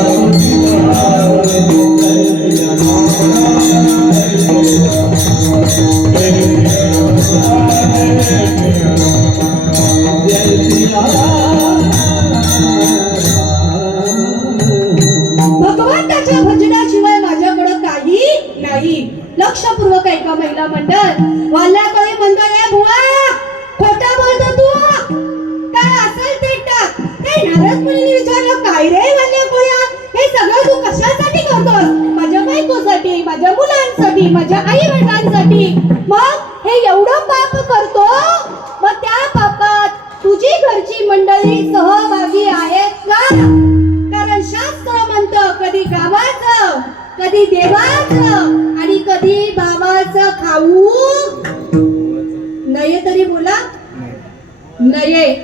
सासू की प्राण बोले जय सिया राम जय सिया राम. भगवंताच्या भजनाशिवाय माझ्याकडे काही नाही. लक्षपूर्वक ऐका महिला मंडळ. वाल्याकडे म्हणतो, ए बुवा, खोटा बोलतो तू, काय असेल ते टाक. ते नारद मुनींनी विचारलं, काय रे वाल्या कोया, हे सगळं तू कशासाठी माझ्यासाठी, माझ्या आई वडिलांसाठी. मग हे एवढं पाप करतो, मग त्या पापात तुझी घरची मंडळी सहभागी आहेत का? कारण शास्त्र म्हणतं कधी गावाचं, कधी देवाचं आणि कधी बाबाचं खाऊ नये. तरी बोला नये.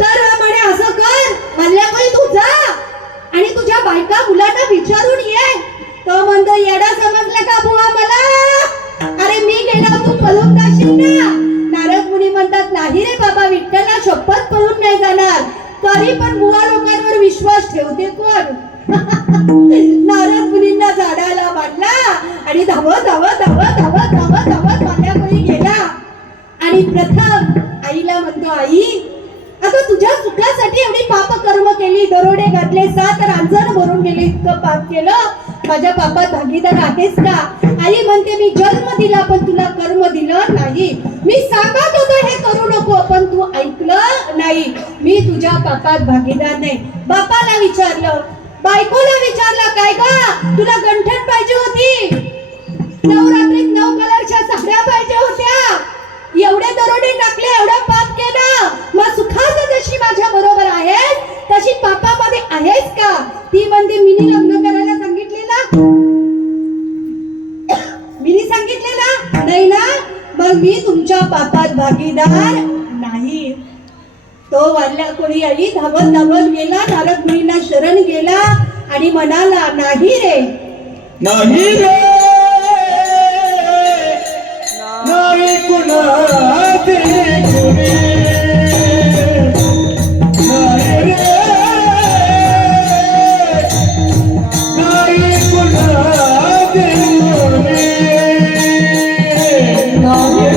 तर म्हणे असं कर, मल्ल्याकडे तू जा आणि तुझ्या बायका मुलांना विचारून ये. तो म्हणतो येडा समजलं का बुवा मला? अरे मी गेलो तू पळून जाशील ना? नारद मुनी म्हणतात नाही रे बाबा, विठ्ठला शपथ पळून नाही जाणार. तरी पण बुवा लोकांवर विश्वास ठेवते कोण? नारद मुनींना झाडाला बांधला आणि धावत धावत धावत धावत धावत धावत माझ्याकडे गेला आणि प्रथम आईला म्हणतो, आई अगं तुझ्या चुकासाठी एवढी पाप कर्म केली, दरोडे घातले, 7 रांजण भरून गेले, इतकं पाप केलं, माझ्या पापात भागीदार आहेस का? आई म्हणते मी जन्म दिला पण तुला कर्म दिलं नाही. मी सांगत होतो हे करू नको पण तू ऐकलं नाही. मी तुझ्या पापात भागीदार नाही. बापाला विचारलं, बायकोला विचारलं, काय गा तुला गंठण पाहिजे होती? नवरात्रीत 9 कलरच्या साड्या पाहिजे होत्या, एवढे दरोडे टाकले, एवढं पाप केलं, मग सुखाचं जशी माझ्या बरोबर आहेस तशी पापामध्ये आहेस का? ती म्हणते मिनी लग्न करायला सांगितलेला, मिनी सांगितलेला नाही ना, मग मी तुमच्या पापात भागीदार नाही. तो वारल्या कोणी आई धावत धावत गेला, नारद मुनींना शरण गेला आणि म्हणाला, नाही रे, नाही रे, नाही कुणाचे गुणे, नाही रे, नाही कुणाचे गुणे, नाही रे, नाही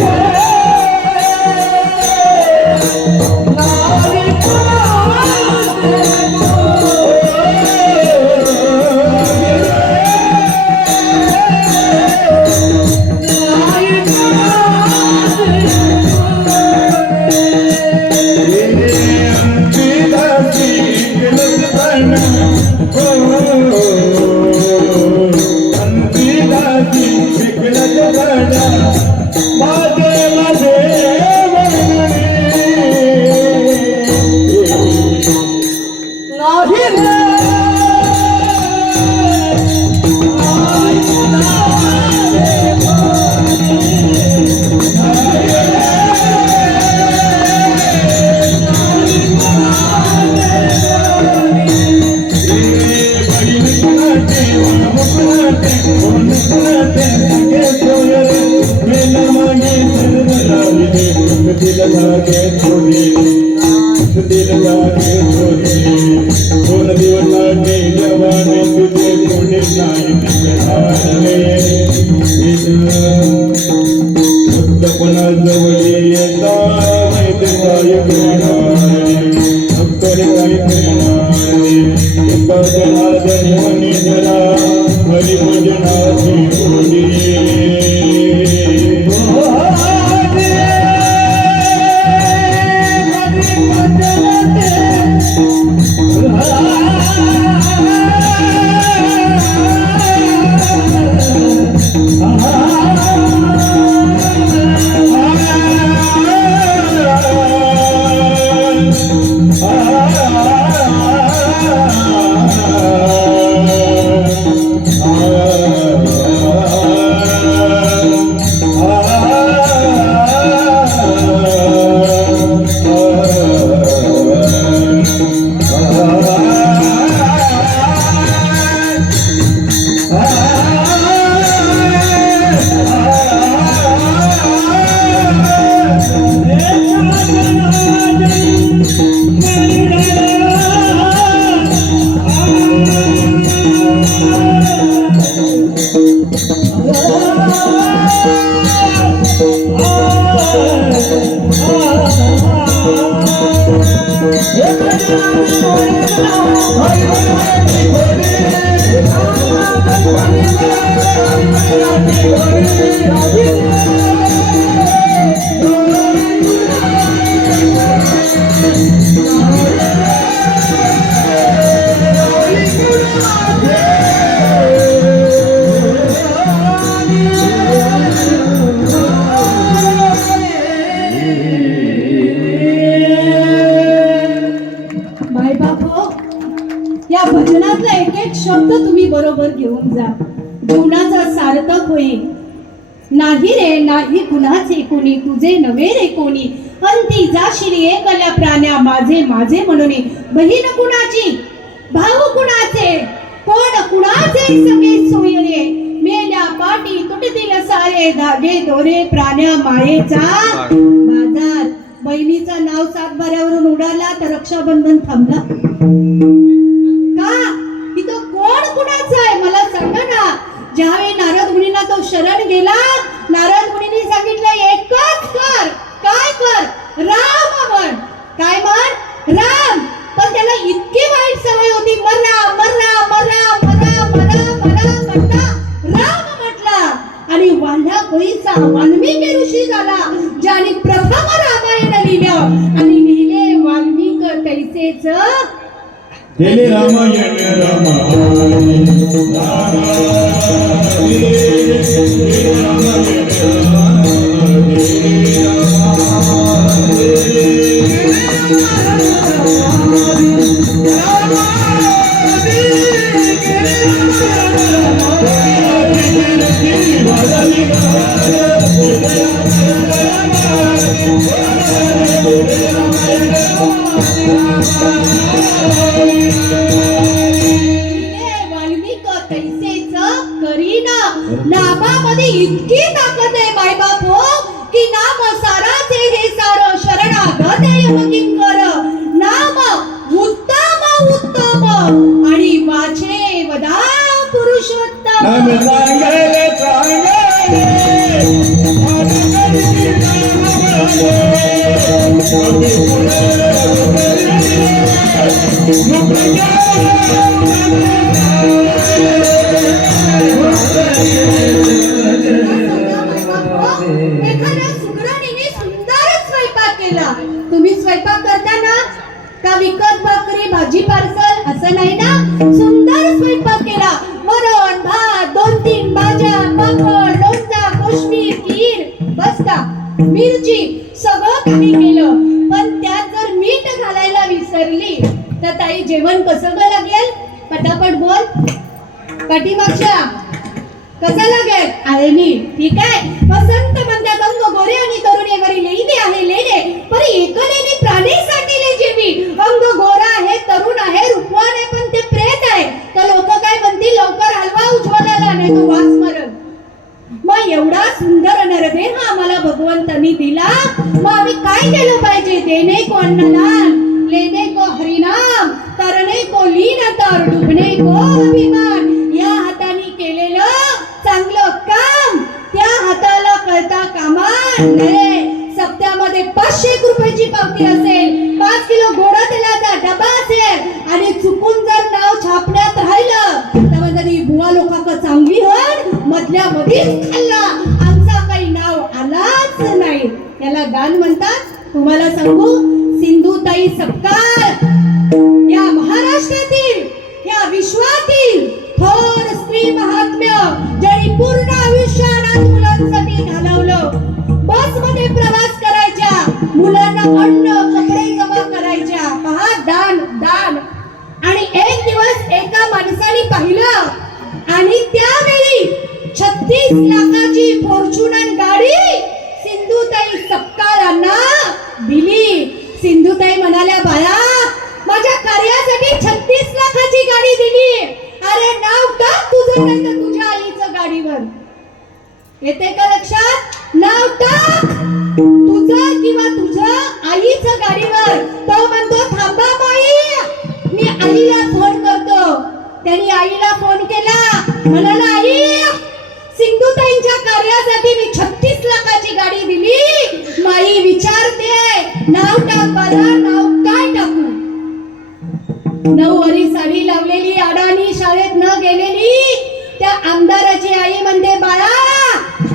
Hare घेऊन जा, जीवनाचा सार्थक होईल. नाही रे नाही कुणाचे कोणी, तुझे नवे रे कोणी, अंती जाशील एकल्या प्राण्या माझे माझे म्हणून. बहीण कुणाची भाऊ कुणाचे, कोण कुणाचे सगळे सोय रे, मेल्या पाठी तुटतील सारे धागे दोरे प्राण्या मायेचा बाजार. बहिणीचं नाव सातबाऱ्यावरून उडाला तर रक्षाबंधन थांबला का? इथं कोण कुणाचं आहे मला सांगा ना. ज्यावेळी नारद मुनींना तो शरण गेला, नारद मुनींनी सांगितलं एकच कर, काय कर? राम म्हण. काय म्हण? राम. पण त्याला इतकी वाईट सवय होती, मरा मरा मरा मरा मरा मरा म्हणता राम म्हटला. आणि वाल्हा कोळीचा वाल्मिकी ऋषी झाला, ज्याने प्रथम रामायण लिहिलं आणि लिहिले वाल्मिक तैसेच केले रामायण रामायण वाल्मिक तैसेच करीना. नामामध्ये इतकी ताकद आहे माय बापो, की नाम साराचे हे सार शरणागत किंकर. नाम उत्तम उत्तम आणि वाचे वदा पुरुषोत्तम. नाम सांगायला सांगायले एखाद्या सुगरणीने सुंदर स्वयंपाक केला. तुम्ही स्वयंपाक करताना का विकत भाकरी भाजी पार्सल असं नाही ना, सुंदर स्वयंपाक केला. वरण भात, 2-3 भाज्या, पापड, लोणचा, कोशिंबीर, खीर, बस का मिरची, सगळं काही केलं. पण त्यात जर मीठ घालायला विसरली तर ताई जेवण कसं लागेल? पटापट बोल. पाठीमागच्या कसं लागेल? आहे मी ठीक आहे. वसंत म्हणतात अंग गोरे आणि तरुणीवरी लेणे आहे लेणे, परी एकलेने प्राणी साठीले जेवी. अंग गोरा आहे, तरुण आहे, रूपवान आहे, पण ते प्रेत आहे. तर लोक काय म्हणतील? लवकर हलवा उज्ज्वलाला, नाही तो वास मरण. मग एवढा सुंदर नरदेह आम्हाला भगवंतांनी दिला, मग आम्ही काय केलं पाहिजे? देणे को अन्नदान, लेने को हरिनाम, करणे को लीनता, डुबणे को अभिमान. या हाताने केलेलं चांगलं काम त्या हाताला कळता कामा नये. सप्त्यामध्ये 500 रुपयाची पावती असेल, 5 किलो गोडा तेलाचा डबा असेल आणि चुकून जर नाव छापण्यात राहिलं तर म्हणतात ही बुवा लोकांना चांगली होईल, मधल्या मध्येच खाल्ला, आमचा काही नाव आलाच नाही. याला गाण म्हणतात. तुम्हाला सांगू, सिंधुताई सपकाळ या महाराष्ट्रातील, या विश्वातील थोर स्त्री महात्म्य, ज्यांनी पूर्ण आयुष्य अनाथ मुलांसाठी घालवलं. बस मध्ये प्रवास करायच्या, मुलांना अन्न कपडे जमा करायच्या. पहा दान दान. आणि एक दिवस एका माणसाने पाहिलं आणि त्यावेळी 36 लाखाची फॉर्च्युनर गाडी सिंधुताई सपकाळांना दिली. सिंधुताई म्हणाल्या, बाळा माझ्या कार्यासाठी 36 लाखाची गाडी दिली. अरे नाव टाक तुझं, नाही तर तुझ्या आईचं गाडीवर. येते का लक्षात? नाव टाक तुझं किंवा तुझ्या आईचं गाडीवर. तो म्हणतो थांबा बाई, मी आईला फोन करतो. त्यांनी आईला फोन केला, म्हणाला आई सिंधुताईंच्या कार्यासाठी मी 36 लाखाची गाडी दिली. माई विचारते नाव टाक बाळा, नाव काय टाकू? 9वारी साडी लावलेली, अडाणी, शाळेत न गेलेली त्या आमदाराची आई म्हणते, बाळा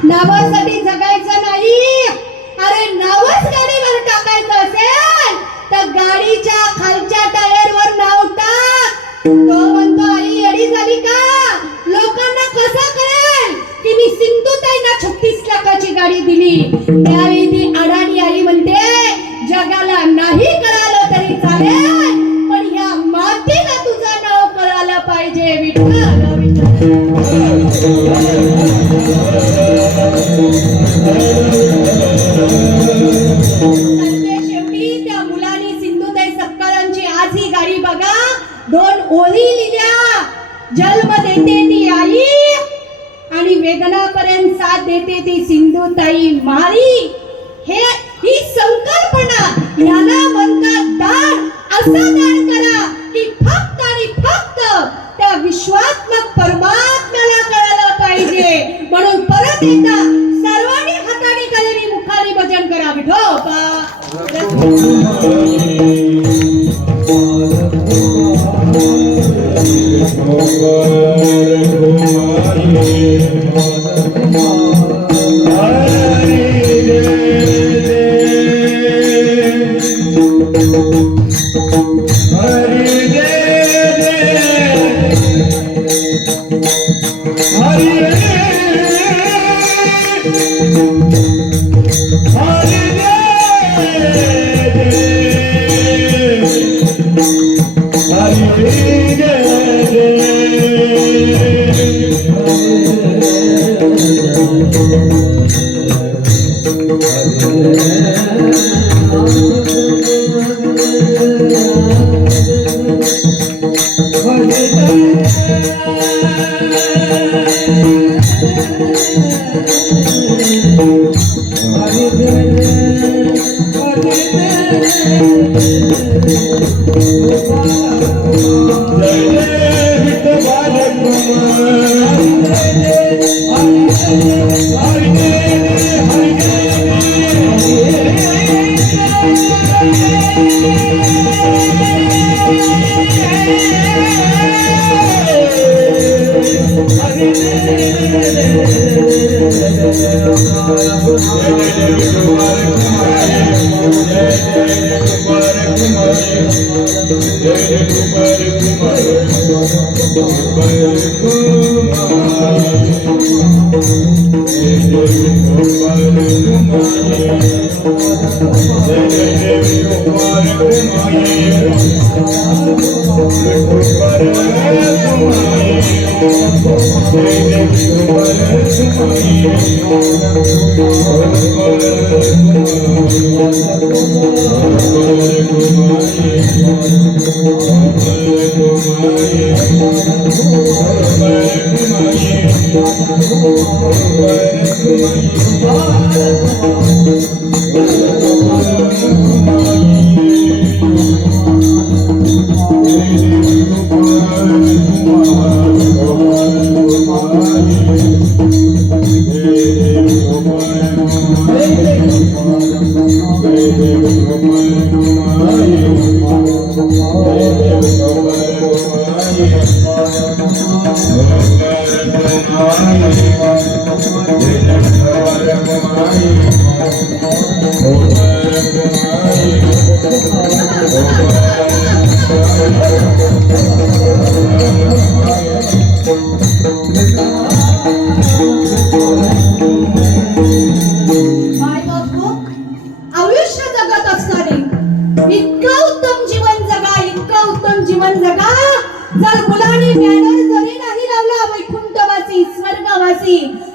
नावासाठी जगायचं नाही. अरे नावच गाडीवर टाकायचं असेल तर गाडीच्या खालच्या टायरवर नाव टाक. तो म्हणतो आई येडी झाली का? लोकांना कसं कळेल की मी सिंधुताईंना 36 लाखाची गाडी दिली? त्यावेळी ती अडाणी आई म्हणते, जगाला नाही कळालं तरी चालेल, पण ह्या मातीला तुझं नाव कळालं पाहिजे. विठ्ठल विठ्ठल. संजय शेवटी त्या मुलांनी सिंधुताई सपकाळांची आज ही गाडी बघा 2 ओळी लिहिल्या. जन्म देते ती आई आणि वेदनापर्यंत साथ देते ती सिंधुताई मारी. ही संकल्पना याला म्हणतात दान. असं दान करा की फक्त आणि फक्त त्या विश्वात्मक परमात्म्याला कळायला पाहिजे. म्हणून परत एकदा सर्वांनी हाताने कलेने मुखाने भजन करा. विठोबा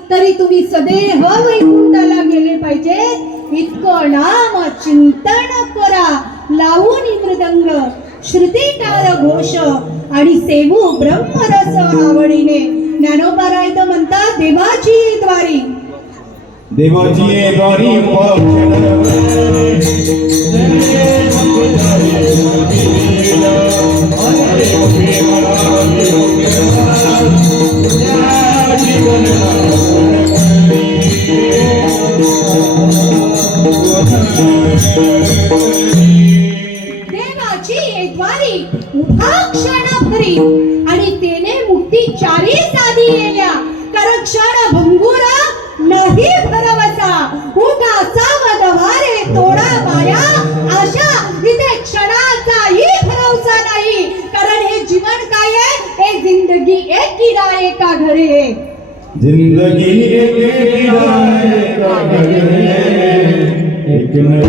तरी तुम्ही सदैव वैकुंठाला गेले पाहिजे. इतकं नाम चिंतन करा. लावून मृदंग श्रुती टाळ घोष आणि सेवू ब्रह्मरस आवडीने. ज्ञानोबा राय तर म्हणतात देवाची द्वारी देवाची द्वारी देवाची द्वारी उभा क्षण भरी आणि तेने मुक्ती चारी साधी येल्या. कारण क्षण भंगुर नाही भरवसा. उठा सावध वारे तोडा माया आशा. इथे क्षणाचाही भरवसा नाही. कारण हे जीवन काय आहे. एक जिंदगी एक किडा एका घरे. जिंदगी एक किडा एका घरे. एक निर्मल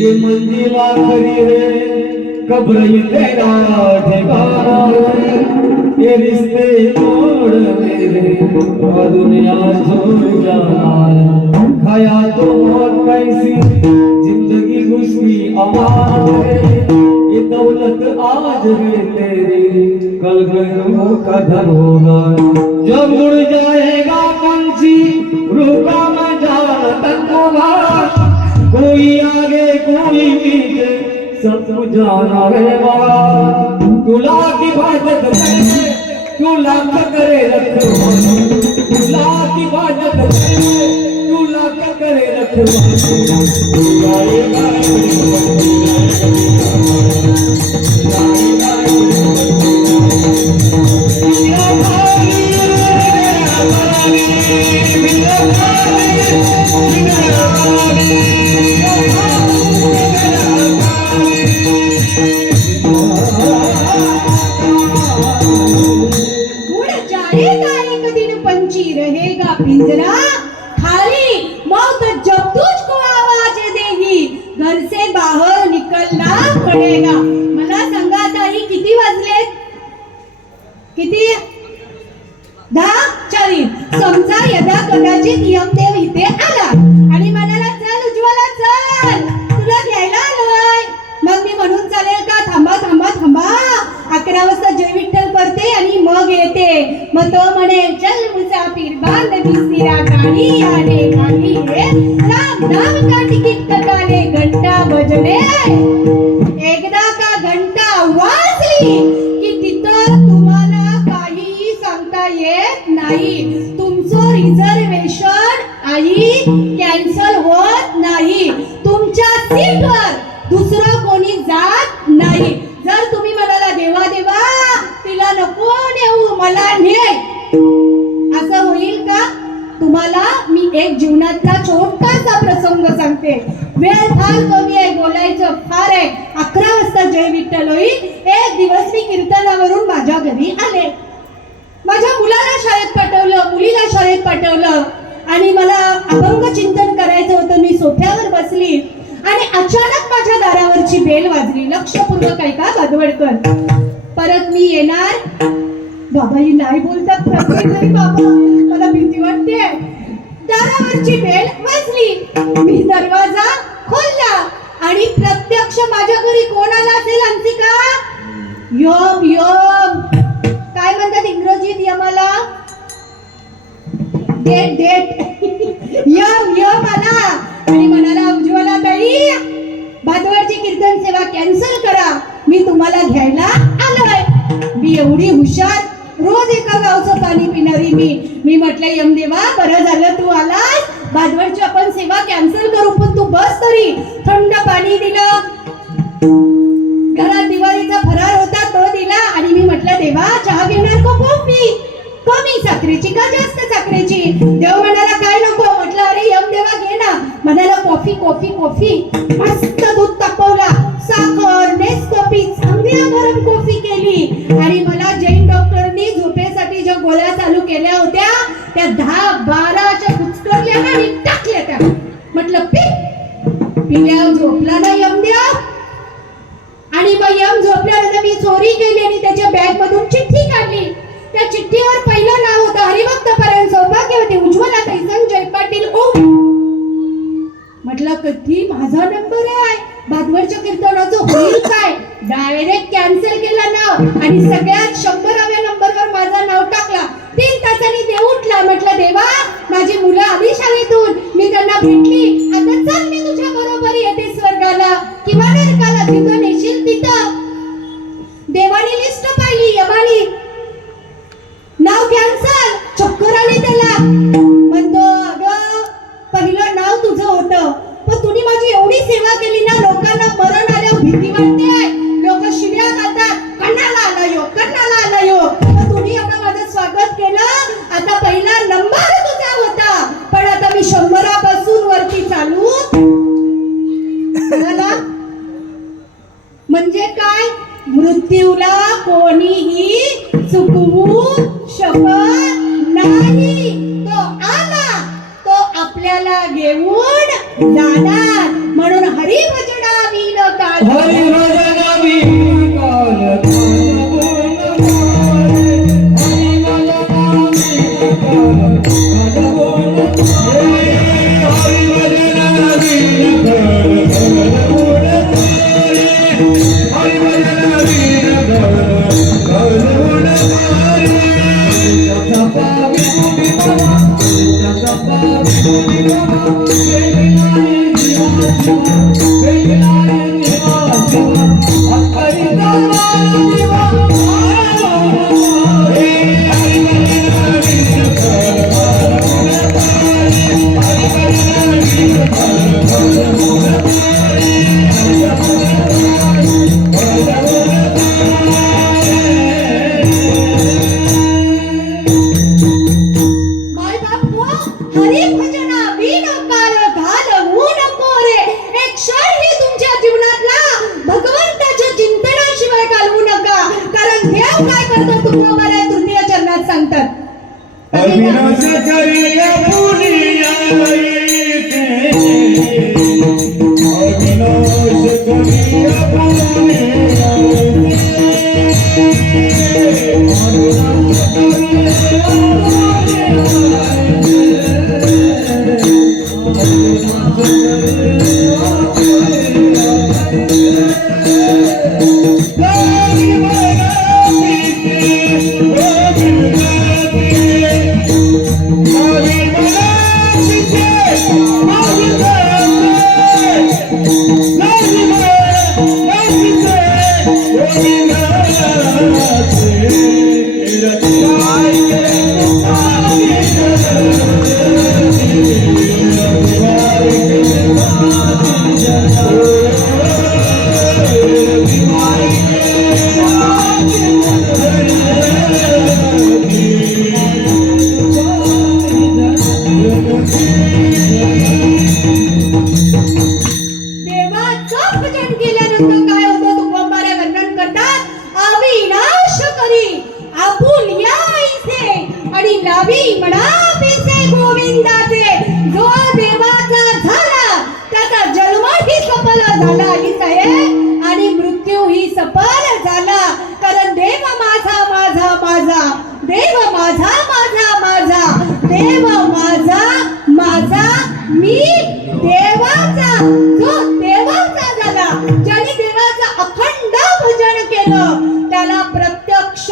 ये मंजिल आखिरी है, कब्र ये तेरा ठिकाना है। ये रिश्ते मोड़ मेरे और दुनिया छोड़ जाना है। खाया तो मौत कैसी, जिंदगी गुजरी अमानत है। ये दौलत आज है तेरी, कल गैरों का धन होगा। जब उड़ जाएगा पंछी, रुका मैं जानता होगा। कोई आगे कोई पीछे, सब जाना है बात। तुला की बात करे, तुला करे रखवाली। तुला की बात करे, तुला करे उड़ जाएगा एक दिन पंछी, रहेगा पिंजरा खाली। मौत जब तुझको आवाज देगी, घर से बाहर निकलना पडेगा. मला सांगा आता ही किती वाजलेत? किती? 10:40. समजा यदा कदाचित यमदेव इथे आला आणि म्हणाला चल उज्ज्वला चल, तुला घ्यायला आलोय. मग मी म्हणून चालेल का थांबा थांबा थांबा, 11 वाजता जय विठ्ठल करते आणि मग येते. मग तो म्हणे चल मुसाफिर बांध बिस्तिरा, गाडी आले गाडी रे, राम नाम का तिकीट कटाले, घंटा बजले. एकदा का घंटा वाजली की तिथं तुम्हाला काही सांगता येत नाही. तुमचं रिझर्वेशन आई कॅन्सल होत नाही. तुमच्या सीटवर दुसरं कोणी जात नाही. जर तुम्ही म्हणाला देवा देवा तिला नको नेऊ मला ने, असं होईल का? तुम्हाला मी एक जीवनातला छोटासा प्रसंग सांगते. वेळ फार कमी आहे, बोलायचं फार आहे. 11 वाजता जय विठ्ठल होईल. एक दिवस मी कीर्तनावरून माझ्या घरी आले. माझ्या मुलाला शाळेत पाठवलं, मुलीला शाळेत पाठवलं आणि मला अभंग चिंतन करायचं होतं. मी सोफ्यावर बसली आणि अचानक माझ्या दारावरची बेल वाजली. लक्षपूर्वक ऐका बादवडकर. परत मी येणार. बाबा ही नाही बोलतात प्रत्येक नाही बाबा, मला भीती वाटते. दारावरची बेल वाजली. मी दरवाजा खोलला आणि प्रत्यक्ष माझ्या घरी कोण आला असेल अंतिका? M M. काय म्हणतात इंग्रजीत यमाला? Death death. यम यम आला आणि म्हणाला उज्ज्वला ताई भादवाडची कीर्तन सेवा कॅन्सल करा, मी तुम्हाला घ्यायला आलोय. मी एवढी हुशार, रोज एका गावचं पाणी पिणारी मी म्हटलं यमदेवा बरं झालं तू आलास, भादवाडची आपण सेवा कॅन्सल करू, पण तू बस तरी. थंड पाणी दिलं, घरात दिवाळीचा फराळ होता तो दिला आणि मी म्हटलं देवा चहा घेणार का कॉफी? कमी साखरेची का जास्त साखरेची? देव म्हणाला काय नको. म्हटलं अरे यमदेवा घे ना. म्हणाला कॉफी कॉफी कॉफी. मस्त दूध तापवला, साखर नेसकॉफी, चांगल्या गरम कॉफी केली आणि मला जैन डॉक्टरनी झोपेसाठी ज्या गोळ्या चालू केल्या होत्या त्या 10-12 अशा कुचकरल्या आणि टाकल्या त्या. म्हटलं पी. पिल्यावर झोपला ना यमदेव. आणि मग यम झोपल्यानंतर मी चोरी केली आणि त्याच्या बॅग मधून चिठ्ठी काढली. त्या चिठ्ठीवर पहिलं नाव होतं हरिभक्त पर्यंत सौभाग्यवती उज्ज्वलाताई संजय पाटील ओक. म्हटलं कधी माझा नंबर आहे, भादवडच्या कीर्तनाचं होईल काय? डायरेक्ट कॅन्सल केला नाव आणि सगळ्यात 100व्या नंबरवर माझं नाव टाकला. 3 तासांनी देव उठला. म्हटलं देवा माझी मुलं आली शाळेतून, मी त्यांना भेटली, आता चल मी तुझ्या बरोबर येते स्वर्गाला किंवा नरकाला, तिथं नेशील तिथं. देवाने लिस्ट पाहिली, यमानी नाव कॅन्सल. चक्कर आली त्याला. म्हणतो अगं पहिलं नाव तुझं होतं, पण तुम्ही माझी एवढी सेवा केली ना, लोकांना मरण आल्यावर भीती वाटते, लोक शिव्या घालतात, कन्नाला आलायो कन्नाला आलायो, पण तुम्ही आता माझं स्वागत केलं. आता पहिला नंबर तुझा होता, पण आता मी 100 पासून वरती चालू. म्हणजे काय? मृत्यूला कोणीही चुकवू शकत नाही. तो आला तो आपल्याला घेऊन जाणार. म्हणून हरिभजनाविन काल हरिभजनाविन काल तृतीय चरणात सांगतात. अविनाश करिया पुनिया येते, अविनाश करिया पुनिया आणि मृत्यू ही सफल झाला. कारण देव माझा माझा माझा, देव माझा माझा माझा, देव माझा माझा, मी देवाचा. जो देवाचा झाला, ज्याने देवाचं अखंड भजन केलं, त्याला प्रत्यक्ष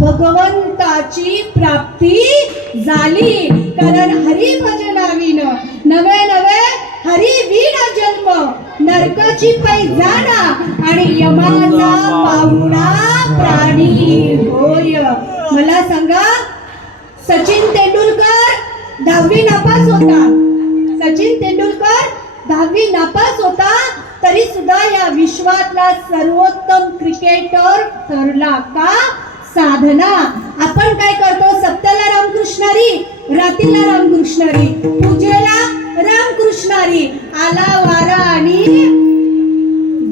भगवंताची प्राप्ती झाली. कारण हरिभजनाविन नवे नवे हरिविन जन्म, नरकाची पै जाणा आणि यमाचा पाहुणा प्राणी होय. मला सांगा, सचिन तेंडुलकर 10वी नापास होता. सचिन तेंडुलकर 10वी नापास होता, तरी सुद्धा या विश्वातला सर्वोत्तम क्रिकेटर ठरला. का? साधना. आपण काय करतो? सत्याला रामकृष्णारी, रात्रीला रामकृष्णारी, पूजेला रामकृष्णारी, आला वारा आणि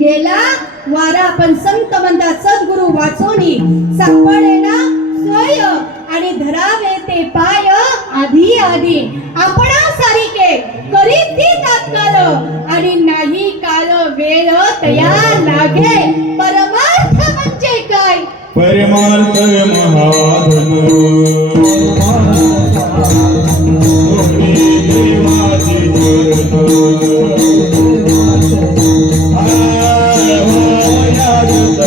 गेला वारा. आपण संत म्हणतात सद्गुरु वाचोनी, सापडे ना सोय आणि धरावे ते पाय आधी आधी. आपणा सारिके करी ती तात्काळ आणि नाही काल वेळ तया लागे. परमार्थ म्हणजे काय? परमार्थ महाधन, देवाचे चरण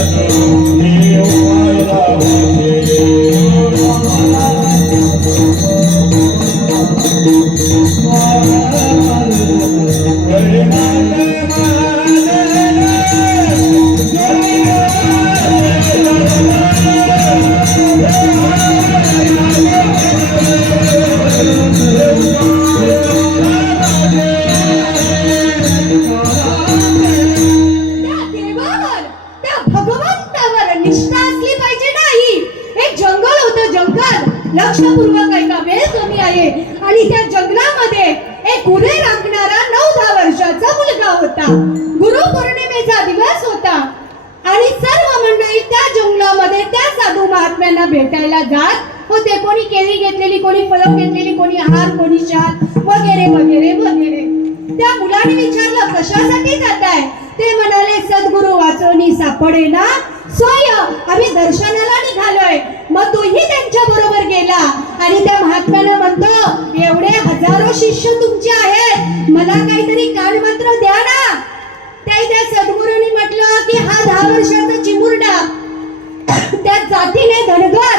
त्या देवावर, त्या भगवंतावर निष्ठा असली पाहिजे नाही. एक जंगल होतं, जंगल. लक्षपूर्वक ऐका, वेळ कमी आहे. आणि त्या जंगलामध्ये एक गुरे राखणारा 9-10 वर्षाचा मुलगा होता. गुरुपौर्णिमेचा दिवस होता आणि सर्व मंडळी त्या जंगलामध्ये त्या साधू महात्म्यांना भेटायला जात होते. कोणी केळी घेतलेली, कोणी फळं घेतलेली, कोणी हार, कोणी शाल वगैरे वगैरे वगैरे. त्या मुलाने विचारलं, कशासाठी जाताय? ते म्हणाले, सद्गुरु वाचवणी सापडेना, स्वय आम्ही दर्शनाला निघालोय. मग तोही त्यांच्या बरोबर गेला आणि त्या महात्म्याला म्हणतो, एवढे हजारो शिष्य तुमचे आहेत, मला काहीतरी कानमंत्र द्या ना. त्या सद्गुरूंनी म्हटलं की हा 10 वर्षाचा चिमुरडा, त्या जातीने धनगर,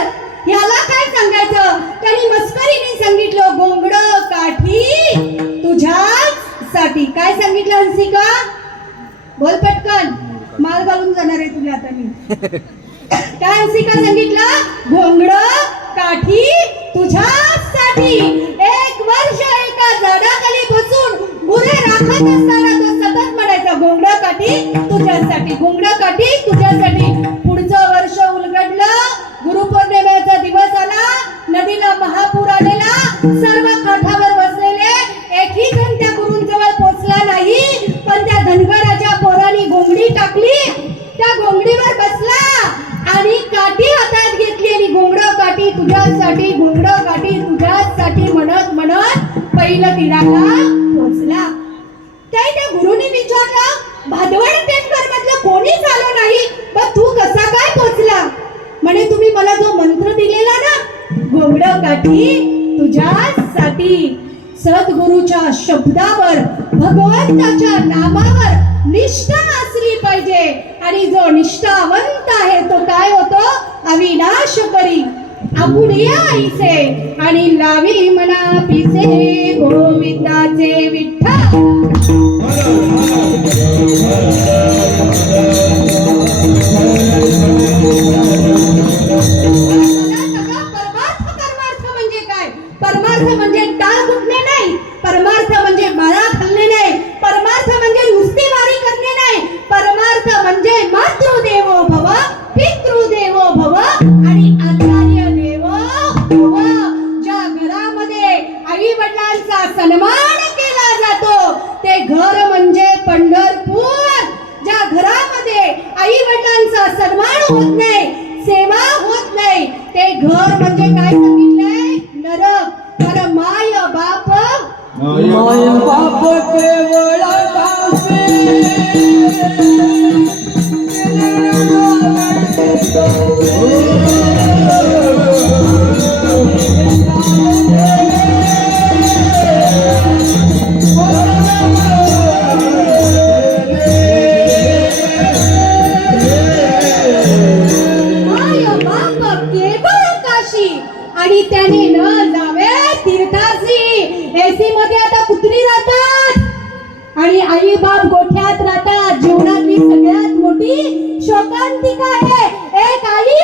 याला काय सांगायचं? त्यांनी मस्करीने सांगितलं, गोंगड काठी तुझ्यासाठी. काय सांगितलं हंसिका? बोल पटकन, माल घालून जाणार आहे तुला आता मी. काय हंसिका सांगितलं? घोंगड काठी तुझ्यासाठी. 1 वर्ष एका झाडाखाली बसून गुरे राखत असताना तो सतत म्हणायचा, घोंगड काठी तुझ्यासाठी, घोंगड काठी तुझ्यासाठी. पुढचं वर्ष उलगडलं, गुरुपौर्णिमेचा दिवस आला, नदीला महापूर आलेला. सर्व काठावर बसलेले एकही जण त्या गुरूंजवळ पोचला नाही. पण त्या धनगराच्या पोरांनी घोंगडी टाकली, त्या घोंगडीवर बसला आणि काठी हातात घेतली आणि घोंगड काठी तुझ्यासाठी, घोंगड काठी तुझ्यासाठी म्हणत म्हणत पहिलं तीराला पोचला. त्या गुरुनी विचारलं, भादवड टेंकर मधलं कोणीच आलं नाही, पण तू कसा काय पोचला? म्हणे, तुम्ही मला जो मंत्र दिलेला ना, घोंगड काठी तुझ्यासाठी. सद्गुरूच्या शब्दावर, भगवंताच्या नामावर निष्ठा असली पाहिजे. आणि जो निष्ठावंत आहे तो काय होतो? अविनाश करी आपुलिया आईसे आणि लावी मना पिसे गोविंदाचे विठ्ठल. परमार्थ म्हणजे काय? परमार्थ म्हणजे टाळ फुटणे नाही, परमार्थ म्हणजे माळा घालणे नाही, परमार्थ म्हणजे नुसती वारी करणे नाही, परमार्थ म्हणजे मातृदेवो भव, पितृदेवो भव आणि आचार्य देवो भव. ज्या घरामध्ये आई वडिलांचा सन्मान केला जातो ते घर म्हणजे पंढरपूर. ज्या घरामध्ये आई वडिलांचा सन्मान होत नाही, सेवा होत नाही, ते घर म्हणजे काय सांगितलंय? नरक. तर माय बाप केवळ दासी. माय बाप केवळ काशी आणि त्याने न जावे तीर्थासी. एसी मध्ये आता कुत्री राहतात आणि आई बाप गोठ्यात राहतात. जीवनातली सगळ्यात मोठी शोकांतिका आहे. एक आई,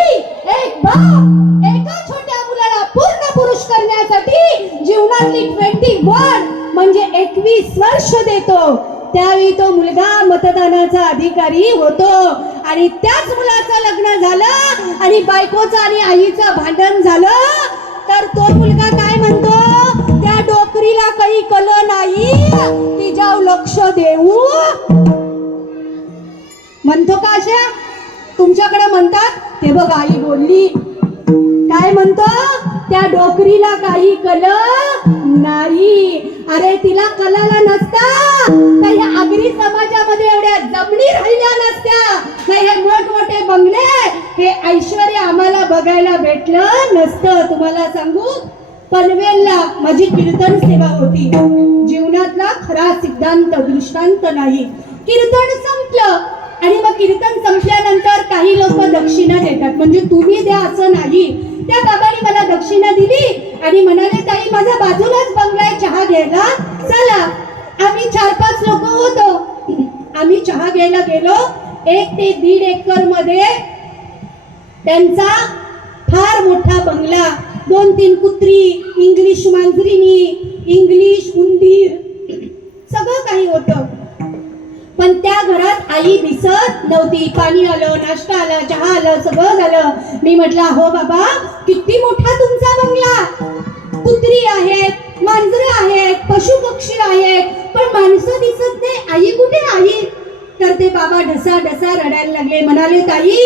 एक बाप एका छोट्या मुलाला पूर्ण पुरुष करण्यासाठी जीवनातली 21 म्हणजे 21 वर्ष देतो. त्यावेळी तो मुलगा मतदानाचा अधिकारी होतो आणि त्याच मुलाचं लग्न झालं आणि बायकोचं आणि आईचं भांडण झालं तर तो मुलगा काय म्हणतो? त्या डोकरीला काही कल नाही, तिच्यावर लक्ष देऊ म्हणतो का? अशा तुमच्याकडे म्हणतात ते बघ, आई बोलली. काय म्हणतो? त्या डोकरीला काही कल नाही. अरे तिला कलाला नसता तर ह्या आगरी समाजामध्ये एवढ्या जमणी राहिल्या नसत्या, नाही हे मोठमोठे बंगले, हे ऐश्वर्य आम्हाला बघायला भेटलं नसतं. तुम्हाला सांगू, पनवेलला माझी कीर्तन सेवा होती. जीवनातला खरा सिद्धांत दृष्टांत नाही. कीर्तन संपलं आणि मग कीर्तन संपल्यानंतर काही लोक दक्षिणा देतात, म्हणजे तुम्ही द्या असं नाही. त्या बाबांनी मला दक्षिणा दिली आणि म्हणाले, ताई माझा बाजूलाच बंगला आहे, चहा घ्यायला चला. आम्ही 4-5 लोक होतो. आम्ही चहा घ्यायला गेलो. 1 ते 1.5 एकर मध्ये त्यांचा फार मोठा बंगला, 2-3 कुत्री, इंग्लिश मांजरीनी, इंग्लिश उंदीर, सगळं काही होतं. पण त्या घरात आई दिसत नव्हती. पाणी आलं, नाश्ता आला, चहा आलं, सगळं झालं. मी म्हटलं, हो बाबा किती मोठा तुमचा बंगला, कुत्री आहेत, मांजरं आहेत, पशु पक्षी आहेत, पण माणसं दिसत नाही. आई कुठे आई? तर ते बाबा ढसा ढसा रडायला लागले. म्हणाले, ताई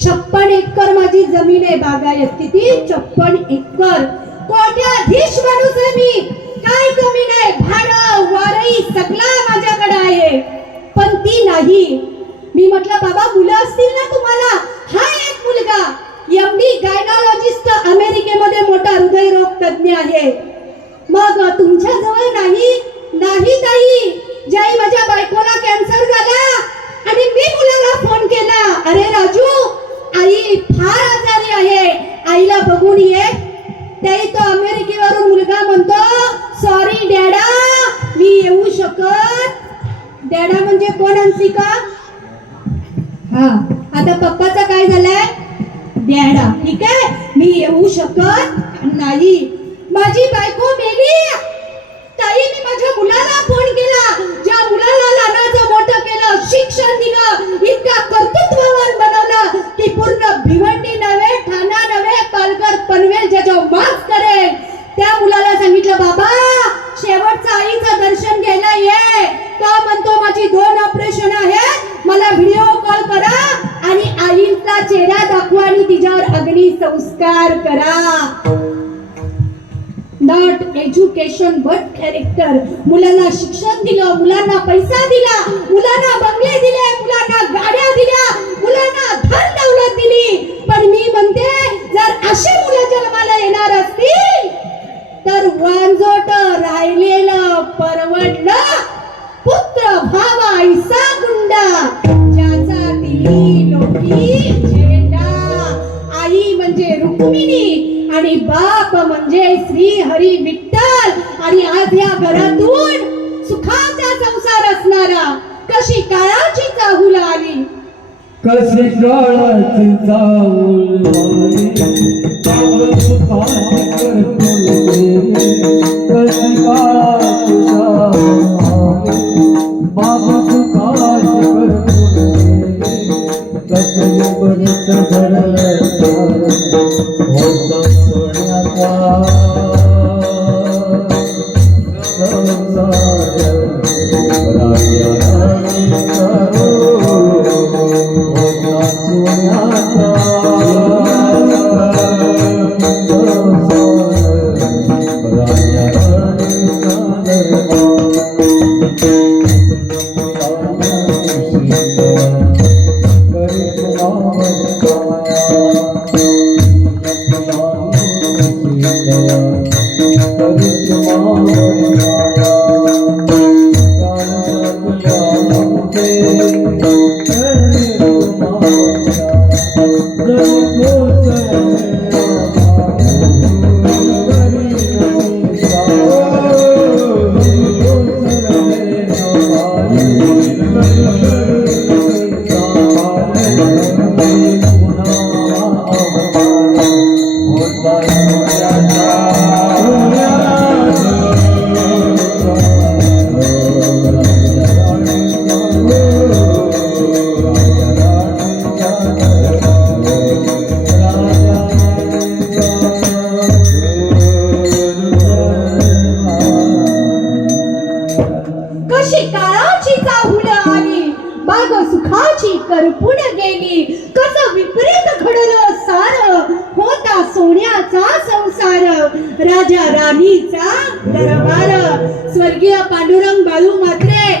56 एकर माझी जमीन आहे, बागायत. किती? 56 एकर. कोट्याधीश माणूस आहे मी, काय कमी नाही. भाडं वारई सगळा माझ्याकडे आहे, पण ती नाही. मी म्हटलं, बाबा मुलं असतील ना तुम्हाला? हा एक मुलगा MD गायनॉलॉजिस्ट, अमेरिकेमध्ये मोठा हृदयरोग तज्ञ आहे. मग तुमच्या जवळ नाही? नाही ताई, ज्याई माझ्या बायकोला कॅन्सर झाला आणि मी मुलाला फोन केला, अरे राजू आई फार आजारी आहे, आईला बघून ये. त्याही तो अमेरिकेवरून मुलगा म्हणतो, सॉरी डॅडा मी येऊ शकत. डॅडा म्हणजे कोण अंशिका? हा, आता पप्पाचा काय झालाय? डॅडा. ठीक आहे, मी येऊ शकत नाही. माझी बायको मेली. ताई मी माझ्या मुलाला फोन केला, ज्या मुलाला लहानाचं मोठं केलं, शिक्षण दिलं, इतका कर्तृत्ववान बनवलं की पूर्ण भिवंडी नव्हे, ठाणा नव्हे, पालघर पनवेल ज्याच्यावर माफ करेल, त्या मुलाला सांगितलं, बाबा शेवटचं आईचं दर्शन घ्यायला ये. तो म्हणतो माझी 2 ऑपरेशन आहेत, मला व्हिडिओ कॉल करा आणि आईचा चेहरा दाखवा आणि तिच्यावर अग्नी संस्कार करा. Not education but character. मुलांना शिक्षण दिलं, मुलांना पैसा दिला, मुलांना बंगले दिले, मुलांना गाड्या दिल्या, मुलांना धन दौलत दिली. पण मी म्हणते, जर अशी मुलं जन्माला येणार असतील तर वांजोट राहिलेलं परवडलं. पुत्र भावा ऐसा गुंडा, ज्याचा दिली लोकी झेंडा. आई म्हणजे रुक्मिणी आणि बाप म्हणजे श्री हरी विठ्ठल. आणि आज या घरातून सुखाचा संसार असणारा कशी काळाची चाहूल आली, कशी काळाची चाहूल आली, बाबा सुखाची करतूल गेले. कशी काळाची चाहूल आली, बाबा सुखाची करतूल गेले. कसं बरत घडलं होता सोन्याचा संसार. राजा राणीचा होता सोन्याचा संसार. राजा राणीचा करपून गेली. कसं विपरीत घडलं सार, होता सोन्याचा संसार. राजा राणीचा दरबार. स्वर्गीय पांडुरंग बाळू म्हात्रे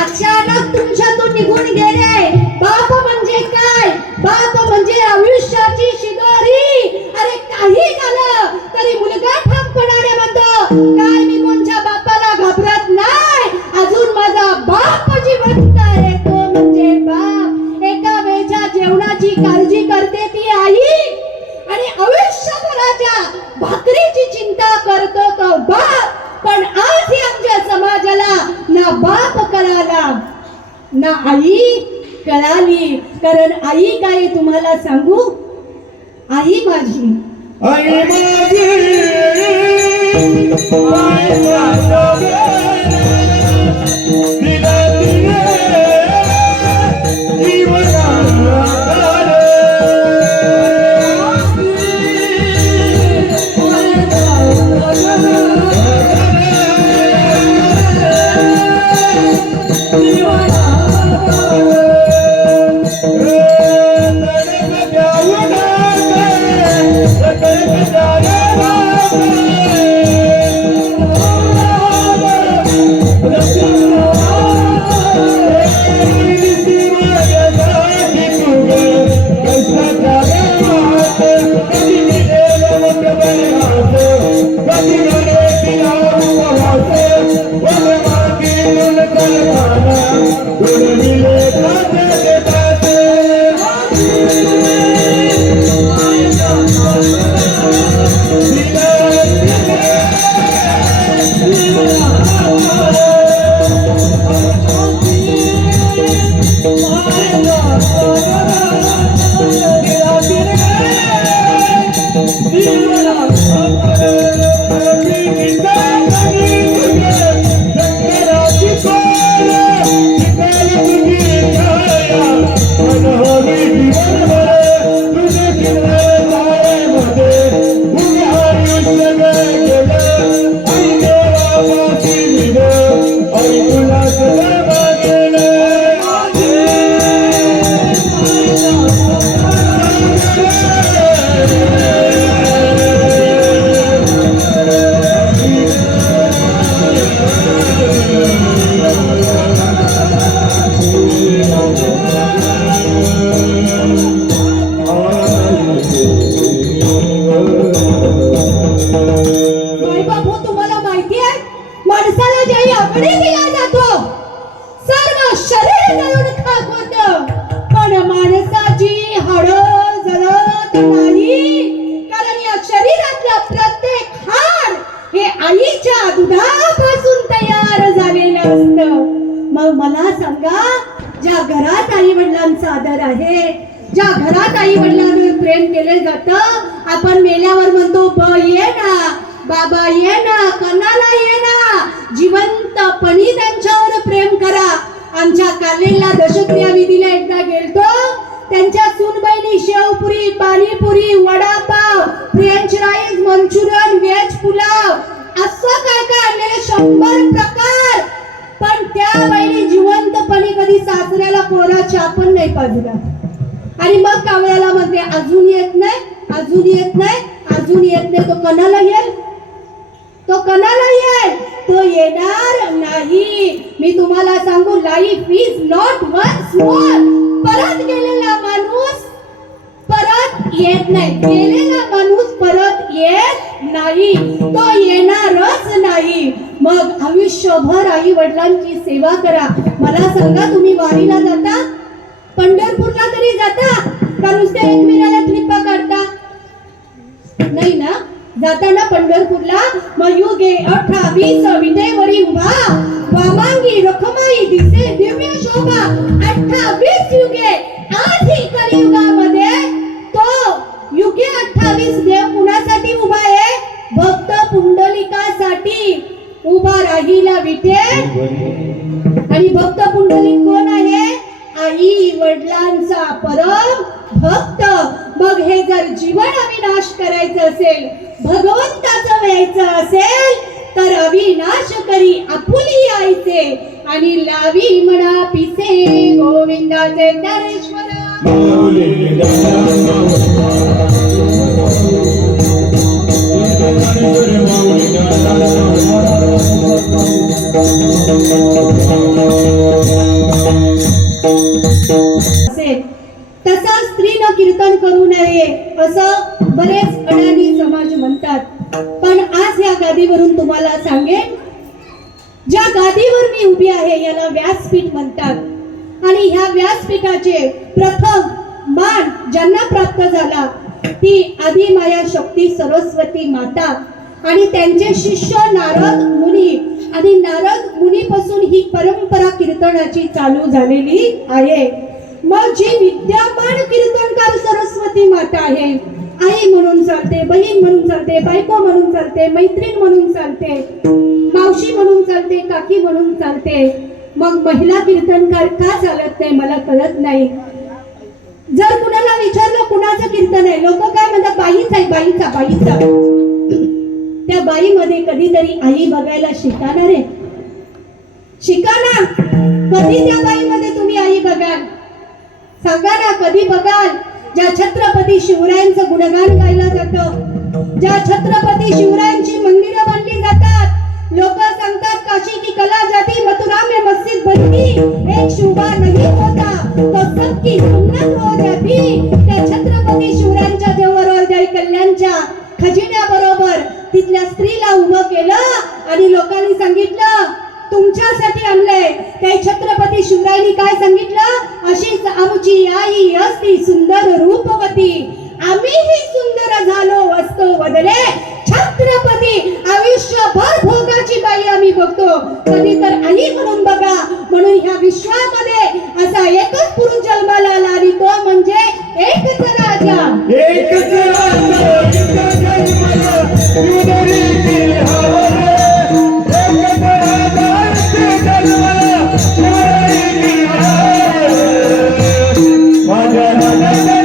अचानक तुमच्यातून निघून गेले. बाप म्हणजे काय? बाप म्हणजे आयुष्याची शिदोरी. अरे काही झालं तरी मुलगा ठामपणाने म्हणतो, काय मी कोणच्या बापाला घाबरत नाही. अजून माझा बाप जिवंत आहे, तो म्हणजे बाप. ना आई कळाली. कारण आई काय तुम्हाला सांगू, आई माझी आई माझी आई दिला मला सांगा, ज्या घरात आई वडिलांचा आदर आहे, ज्या घरात आई वडिलांवर प्रेम केले जातं, आपण मेल्यावर म्हणतो ब ये ना, बाबा ये ना, कणाला ये ना, जिवंतपणी त्यांच्यावर प्रेम करा. आमच्या कालेला दशक्रिया विधीला एकदा गेलतो, त्यांच्या सूनबाईनी sevpuri, panipuri, vadapav, French rice, Manchurian, veg pulao असं काय काय आणलेले 100 प्रकार. पण त्या बाईने जिवंतपणी कधी सासऱ्याला पोराच्या पण नाही पाजला. आणि मग कावळ्याला म्हणते अजून येत नाही, अजून येत नाही, अजून येत नाही. तो कणाला येईल, तो कणाला येईल, तो येणार नाही. मी तुम्हाला सांगू, life is not once more. परत गेलेला माणूस परत येत नाही, गेलेला माणूस परत येत नाही, तो येणारच नाही. मग आयुष्यभर आई वडिलांची सेवा करा. मला सांगा, तुम्ही वारीला जाता, पंढरपूरला तरी जाता का नुसते एकमेकाला ट्रिपा काढता? नाही ना. जाताना पंढरपूरला मग युगे 28 विटेवरी उभा, वामांगी रखमाई दिसे दिव्य शोभा. 28 युगे आधी कलियुगामध्ये तो युगे 28 देव कुणासाठी उभा आहे? भक्त पुंडलिकासाठी उभा राहिला विठे. आणि भक्त पुंडलिक कोण आहे? आई वडिलांचा परम भक्त. मग हे जर जीवन अविनाश करायचं असेल, भगवंताचं व्हायचं असेल, तर अविनाश करी आपुली आईचे आणि लावी म्हणा पिसे गोविंदाचे दरेश्वर. तसा स्त्रीनं कीर्तन करू नये असं बरेच अडाणी समाज म्हणतात. पण आज या गादीवरून तुम्हाला सांगेन, ज्या गादीवर मी उभी आहे याला व्यासपीठ म्हणतात. आणि ह्या व्यासपीठाचे प्रथम मान ज्यांना प्राप्त झाला ती आदिमाया शक्ती सरस्वती माता आणि त्यांचे शिष्य नारद मुनी आणि नारद मुनीपासून ही परंपरा कीर्तनाची चालू झालेली आहे. मग जी विद्यामान कीर्तनकार सरस्वती माता आहे, आई म्हणून चालते, बहीण म्हणून चालते, बायको म्हणून चालते, मैत्रीण म्हणून चालते, मावशी म्हणून चालते, काकी म्हणून चालते. मग महिला कीर्तनकार का चालत नाही मला कळत नाही. जर कुणाला विचारलं कुणाचं कीर्तन आहे, लोक काय म्हणतात, बाईच आहे, बाईचा. त्या बाईमध्ये कधीतरी आई बघायला शिकाणार आहे? शिकाना. कधी त्या बाईमध्ये तुम्ही आई बघाल? सांगा ना, कधी बघाल? ज्या छत्रपती शिवरायांचं गुणगान गायलं जातं, ज्या छत्रपती शिवरायांची मंदिरं बांधली जातात, लोक सांगतात काशी की कला जाती, मथुरा में मस्जिद बनती, एक शुभा नहीं होता तो सबकी सुन्नत हो जाती. त्या छत्रपती शिवरायांच्या देवावर जय कल्याणच्या खजिन्याबरोबर तिथल्या स्त्रीला उभं केलं आणि लोकांनी सांगितलं तुमच्यासाठी आणलंय. त्या छत्रपती शिवरायांनी काय सांगितलं, अशीच आमची आई असती सुंदर रूपवती, आम्हीही सुंदर झालो वस्तू बदले छत्रपती. आयुष्यभर भोगाची बाई आम्ही बघतो, कधी तर आई म्हणून बघा. म्हणून ह्या विश्वामध्ये असा एकच पुरुष जन्माला आला आणि तो म्हणजे एकच राजा. एकच राजा, एकच जन्मला, शिवनेरीची हार. एकच राजा, एकच जन्मला, शिवनेरीची हार. माझ्या राजाचा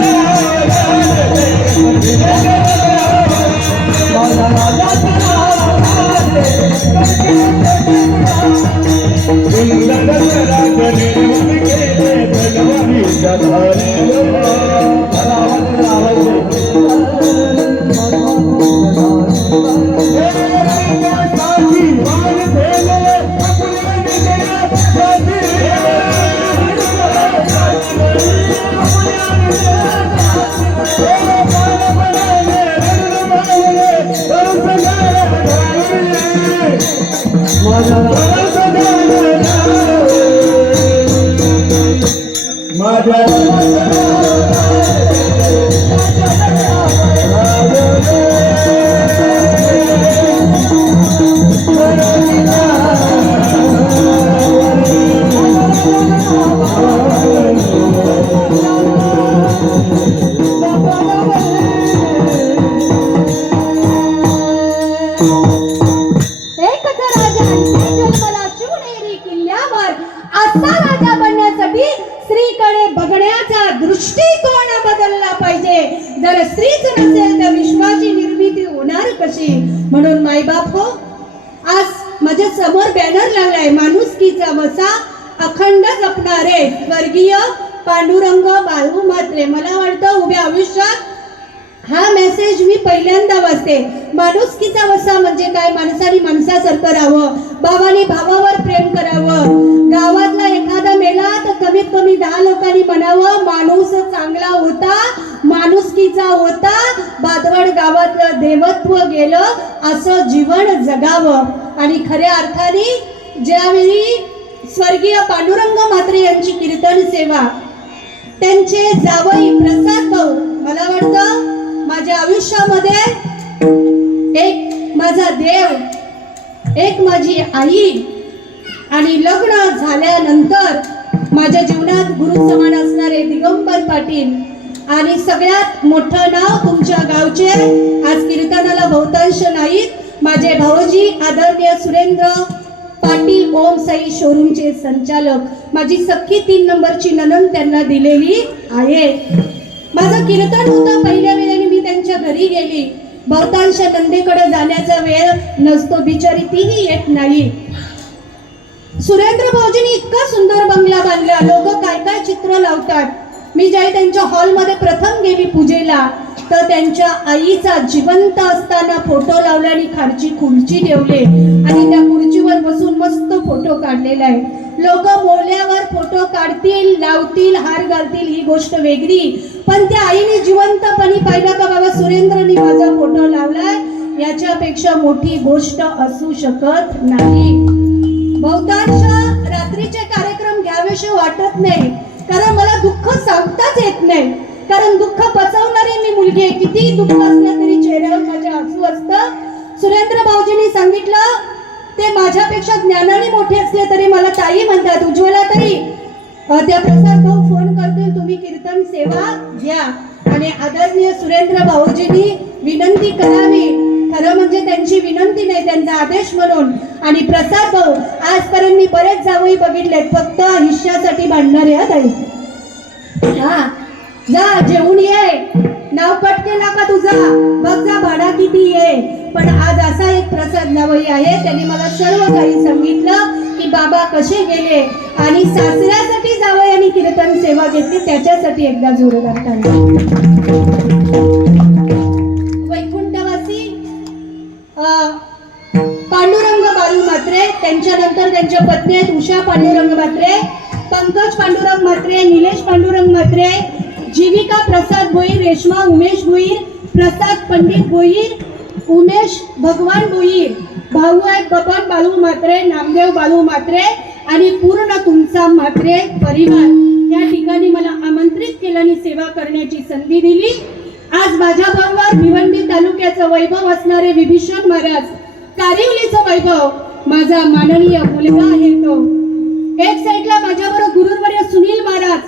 स्त्रीकडे बघण्याचा दृष्टिकोन बदलला पाहिजे. जर स्त्रीच नसेल तर विश्वाची निर्मिती होणार कशी? म्हणून मायबाप हो, आज माझ्या समोर बॅनर लागलाय, माणुसकीचा वसा अखंड जपणारे स्वर्गीय पांडुरंग बाळू म्हात्रे. मला वाटतं उभ्या आयुष्यात हा मेसेज मी पहिल्यांदा वाचते. माणुसकीचा वसा म्हणजे काय? माणसाने माणसासारखं राहावं, भावाने भावावर प्रेम करावं. गावातला एखादा मेला तर कमीत कमी 10 लोकांनी म्हणावं माणूस चांगला होता, माणुसकीचा होता, बादवड गावातलं देवत्व गेलं, असं जीवन जगावं. आणि खऱ्या अर्थाने ज्यावेळी स्वर्गीय पांडुरंग म्हात्रे यांची कीर्तन सेवा, त्यांचे जावई प्रसाद भाऊ, मला वाटतं माझ्या आयुष्यामध्ये एक माझा देव, एक माझी आई, आणि लग्न झाल्यानंतर माझ्या जीवनात गुरु समान असणारे दिगंबर पाटील, आणि सगळ्यात मोठं नाव तुमच्या गावचे, आज कीर्तनाला बहुतांश नाहीत, माझे भाऊजी आदरणीय सुरेंद्र पाटील ओम साई शोरूमचे संचालक, माझी सख्खी 3 नंबरची ननंद त्यांना दिलेली आहे. माझं कीर्तन होतं पहिल्या वेळेने मी त्यांच्या घरी गेली. बहुतांश नंदेकडे जाण्याचा वेळ नसतो, बिचारी तीही येत नाही. सुरेंद्र भाऊजींनी इतका सुंदर बंगला बांधला, लोक काय काय चित्र लावतात. मी ज्यावेळी त्यांच्या हॉलमध्ये प्रथम गेली पूजेला, तर त्यांच्या आईचा जिवंत असताना फोटो लावला आणि खालची खुर्ची ठेवली आणि त्या खुर्चीवर बसून मस्त फोटो काढलेला आहे. लोक मोल्यावर फोटो काढतील, लावतील, हार घालतील, ही गोष्ट वेगळी, पण त्या आईने जिवंतपणी पाहिलं का बाबा सुरेंद्रनी माझा फोटो लावलाय, याच्यापेक्षा मोठी गोष्ट असू शकत नाही. बहुतांश रात्रीचे कार्यक्रम घ्यावेसे वाटत नाही, कारण मला दुःख सांगताच येत नाही, कारण दुःख पचवणारी मी मुलगी आहे. कितीही दुःख असलं तरी चेहऱ्यावर माझ्या हसू असतं. सुरेंद्र भाऊजींनी सांगितलं ते माझ्यापेक्षा ज्ञानाने मोठे असले तरी मला ताई म्हणतात. उज्ज्वला तरी त्या प्रसाद भाऊ फोन करतील, तुम्ही कीर्तन सेवा घ्या. आणि आदरणीय सुरेंद्र भाऊजींनी विनंती करावी, खरं म्हणजे त्यांची विनंती नाही, त्यांचा आदेश म्हणून. आणि प्रसाद भाऊ, आजपर्यंत मी बरेच जावई बघितलेत, फक्त हिश्श्यासाठी भांडणारे हा ताई. हा जा जेवून ये, नाव कट केला का तुझा, बघ जा भाडा किती आहे. पण आज असा एक प्रसाद जावई आहे, त्यांनी मला सर्व काही सांगितलं की बाबा कसे गेले आणि सासऱ्यासाठी जावयानी कीर्तन सेवा घेतली, त्याच्यासाठी एकदा जोरदार टाळ्या. वैकुंठवासी पांडुरंग बालू म्हात्रे, त्यांच्यानंतर त्यांच्या पत्नी आहेत उषा पांडुरंग म्हात्रे, पंकज पांडुरंग म्हात्रे, निलेश पांडुरंग म्हात्रे, जीविका प्रसाद भोईर, रेश्मा उमेश भोईर, प्रसाद पंडित भोईर, उमेश भगवान भोईर, भाऊ आहेत बबन बालू म्हात्रे, नामदेव बालू म्हात्रे आणि पूर्ण तुमचा म्हात्रे परिवार या ठिकाणी मला आमंत्रित केलं आणि सेवा करण्याची संधी दिली. आज माझ्या बरोबर भिवंडी तालुक्याचं वैभव असणारे विभीषण महाराज, कारिवलीचं वैभव माझा माननीय मुलगा आहे तो. एक साईडला माझ्याबरोबर गुरुवर्य सुनील महाराज,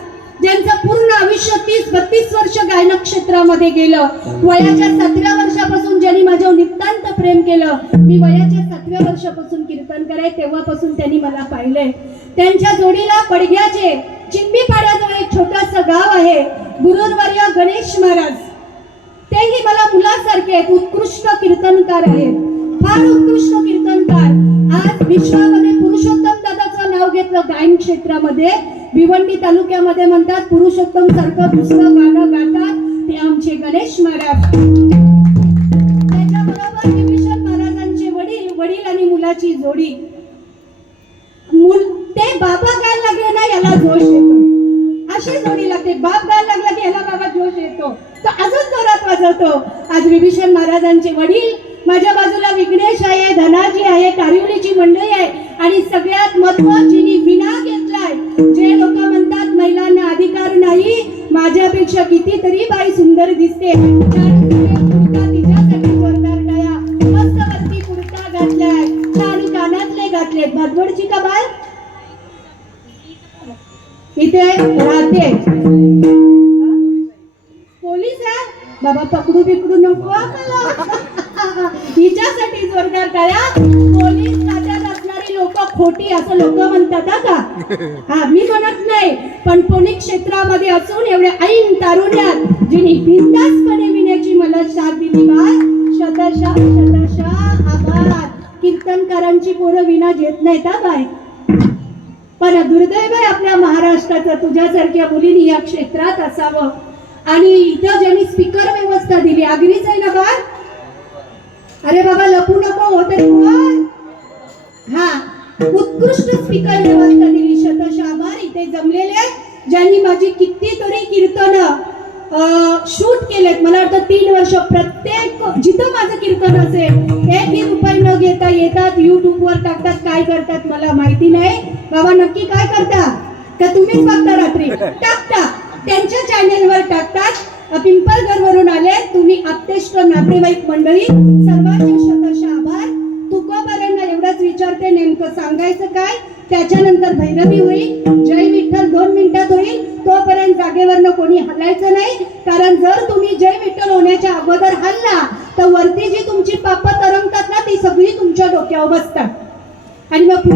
ज्यांचं पूर्ण आयुष्य 30-32 वर्ष गायन क्षेत्रामध्ये गेलं. वयाच्या 7व्या वर्षापासून ज्यांनी माझ्यावर नितांत प्रेम केलं. मी वयाच्या 7व्या वर्षापासून कीर्तन कराय, तेव्हापासून त्यांनी मला पाहिलंय. त्यांच्या जोडीला पडग्याचे चिंबीपाड्याजवळ एक छोटंसं गाव आहे, गुरुवर्य गणेश महाराज, तेही मला मुलासारखे आहेत, उत्कृष्ट कीर्तनकार आहेत, फार उत्कृष्ट कीर्तनकार. आज विश्वामध्ये पुरुषोत्तम दादाचं नाव घेतलं गायन क्षेत्रामध्ये. भिवंडी तालुक्यामध्ये म्हणतात पुरुषोत्तम सारखं दुसरं गाणं गातात ते आमचे गणेश महाराज. त्याच्याबरोबर विभीषण महाराजांचे वडील आणि मुलाची जोडी. ते बाबा गायला लागले ना याला जोश येतो, अशी जोडी लागते. बाप गायला लागला की याला बाबा जोश येतो, तो अजून जोरात वाजवतो. आज विभीषण महाराजांचे वडील, माझ्या बाजूला विघ्नेश आहे, धनाजी आहे, कारिवलीची मंडळी आहे आणि सगळ्यात महत्त्वाची विना घेतलाय. जे लोक म्हणतात महिलांना अधिकार नाही, माझ्यापेक्षा कितीतरी बाई सुंदर दिसते, तिच्यासाठी जोरदार टाळ्या. मस्त वरती कुर्ता घातलाय, छान कानातले घातलेत. भातवडची का बाय इथे राहते, पोलीस आहे बाबा, पकडू बिकडू नको आम्हाला. हिच्यासाठी जोरदार टाळ्या. पोलीस खात्यात असणारी लोक खोटी असं लोक म्हणतात का? हा मी म्हणत नाही, पण पोलीस क्षेत्रामध्ये असून एवढ्या ऐन तारुण्यात जिने बिनधास्तपणे विण्याची मला साथ दिली बाय, शतशः आभार. कीर्तनकारांची पोरं विना घेत नाहीत हा बाय, पण दुर्दैव आहे आपल्या महाराष्ट्राचं, तुझ्यासारख्या मुलींनी या क्षेत्रात असावं. आणि इथं ज्यांनी स्पीकर व्यवस्था दिली, आगरीच आहे ना बाय, अरे बाबा लपू नको होते. हा उत्कृष्ट स्पीकर व्यवस्था दिली, शतशः आभार. इथे जमलेले ज्यांनी माझी कितीतरी कीर्तन शूट केलेत, मला वाटतं 3 वर्ष प्रत्येक जिथं माझं कीर्तन असेल 1 रुपये न घेता येतात, युट्यूबवर टाकतात. काय करतात मला माहिती नाही बाबा, नक्की काय करता का तुम्हीच बघता, रात्री टाकता त्यांच्या चॅनेलवर टाकतात. पिंपळगड वरून आले तुम्ही, आप्तेष्ट नातेवाईक मंडळी सर्वांचे शतशः आभार. तुकोबारांना एवढंच विचारते, नेमकं सांगायचं काय, त्याच्यानंतर भैरवी होईल, जय विठ्ठल 2 मिनिटात होईल. तोपर्यंत जागेवरनं कोणी हलायचं नाही, कारण जर तुम्ही जय विठ्ठल होण्याच्या अगोदर हल्ला तर वरती जी तुमची पाप तरंगतात ना ती सगळी तुमच्या डोक्यावर बसतात आणि मग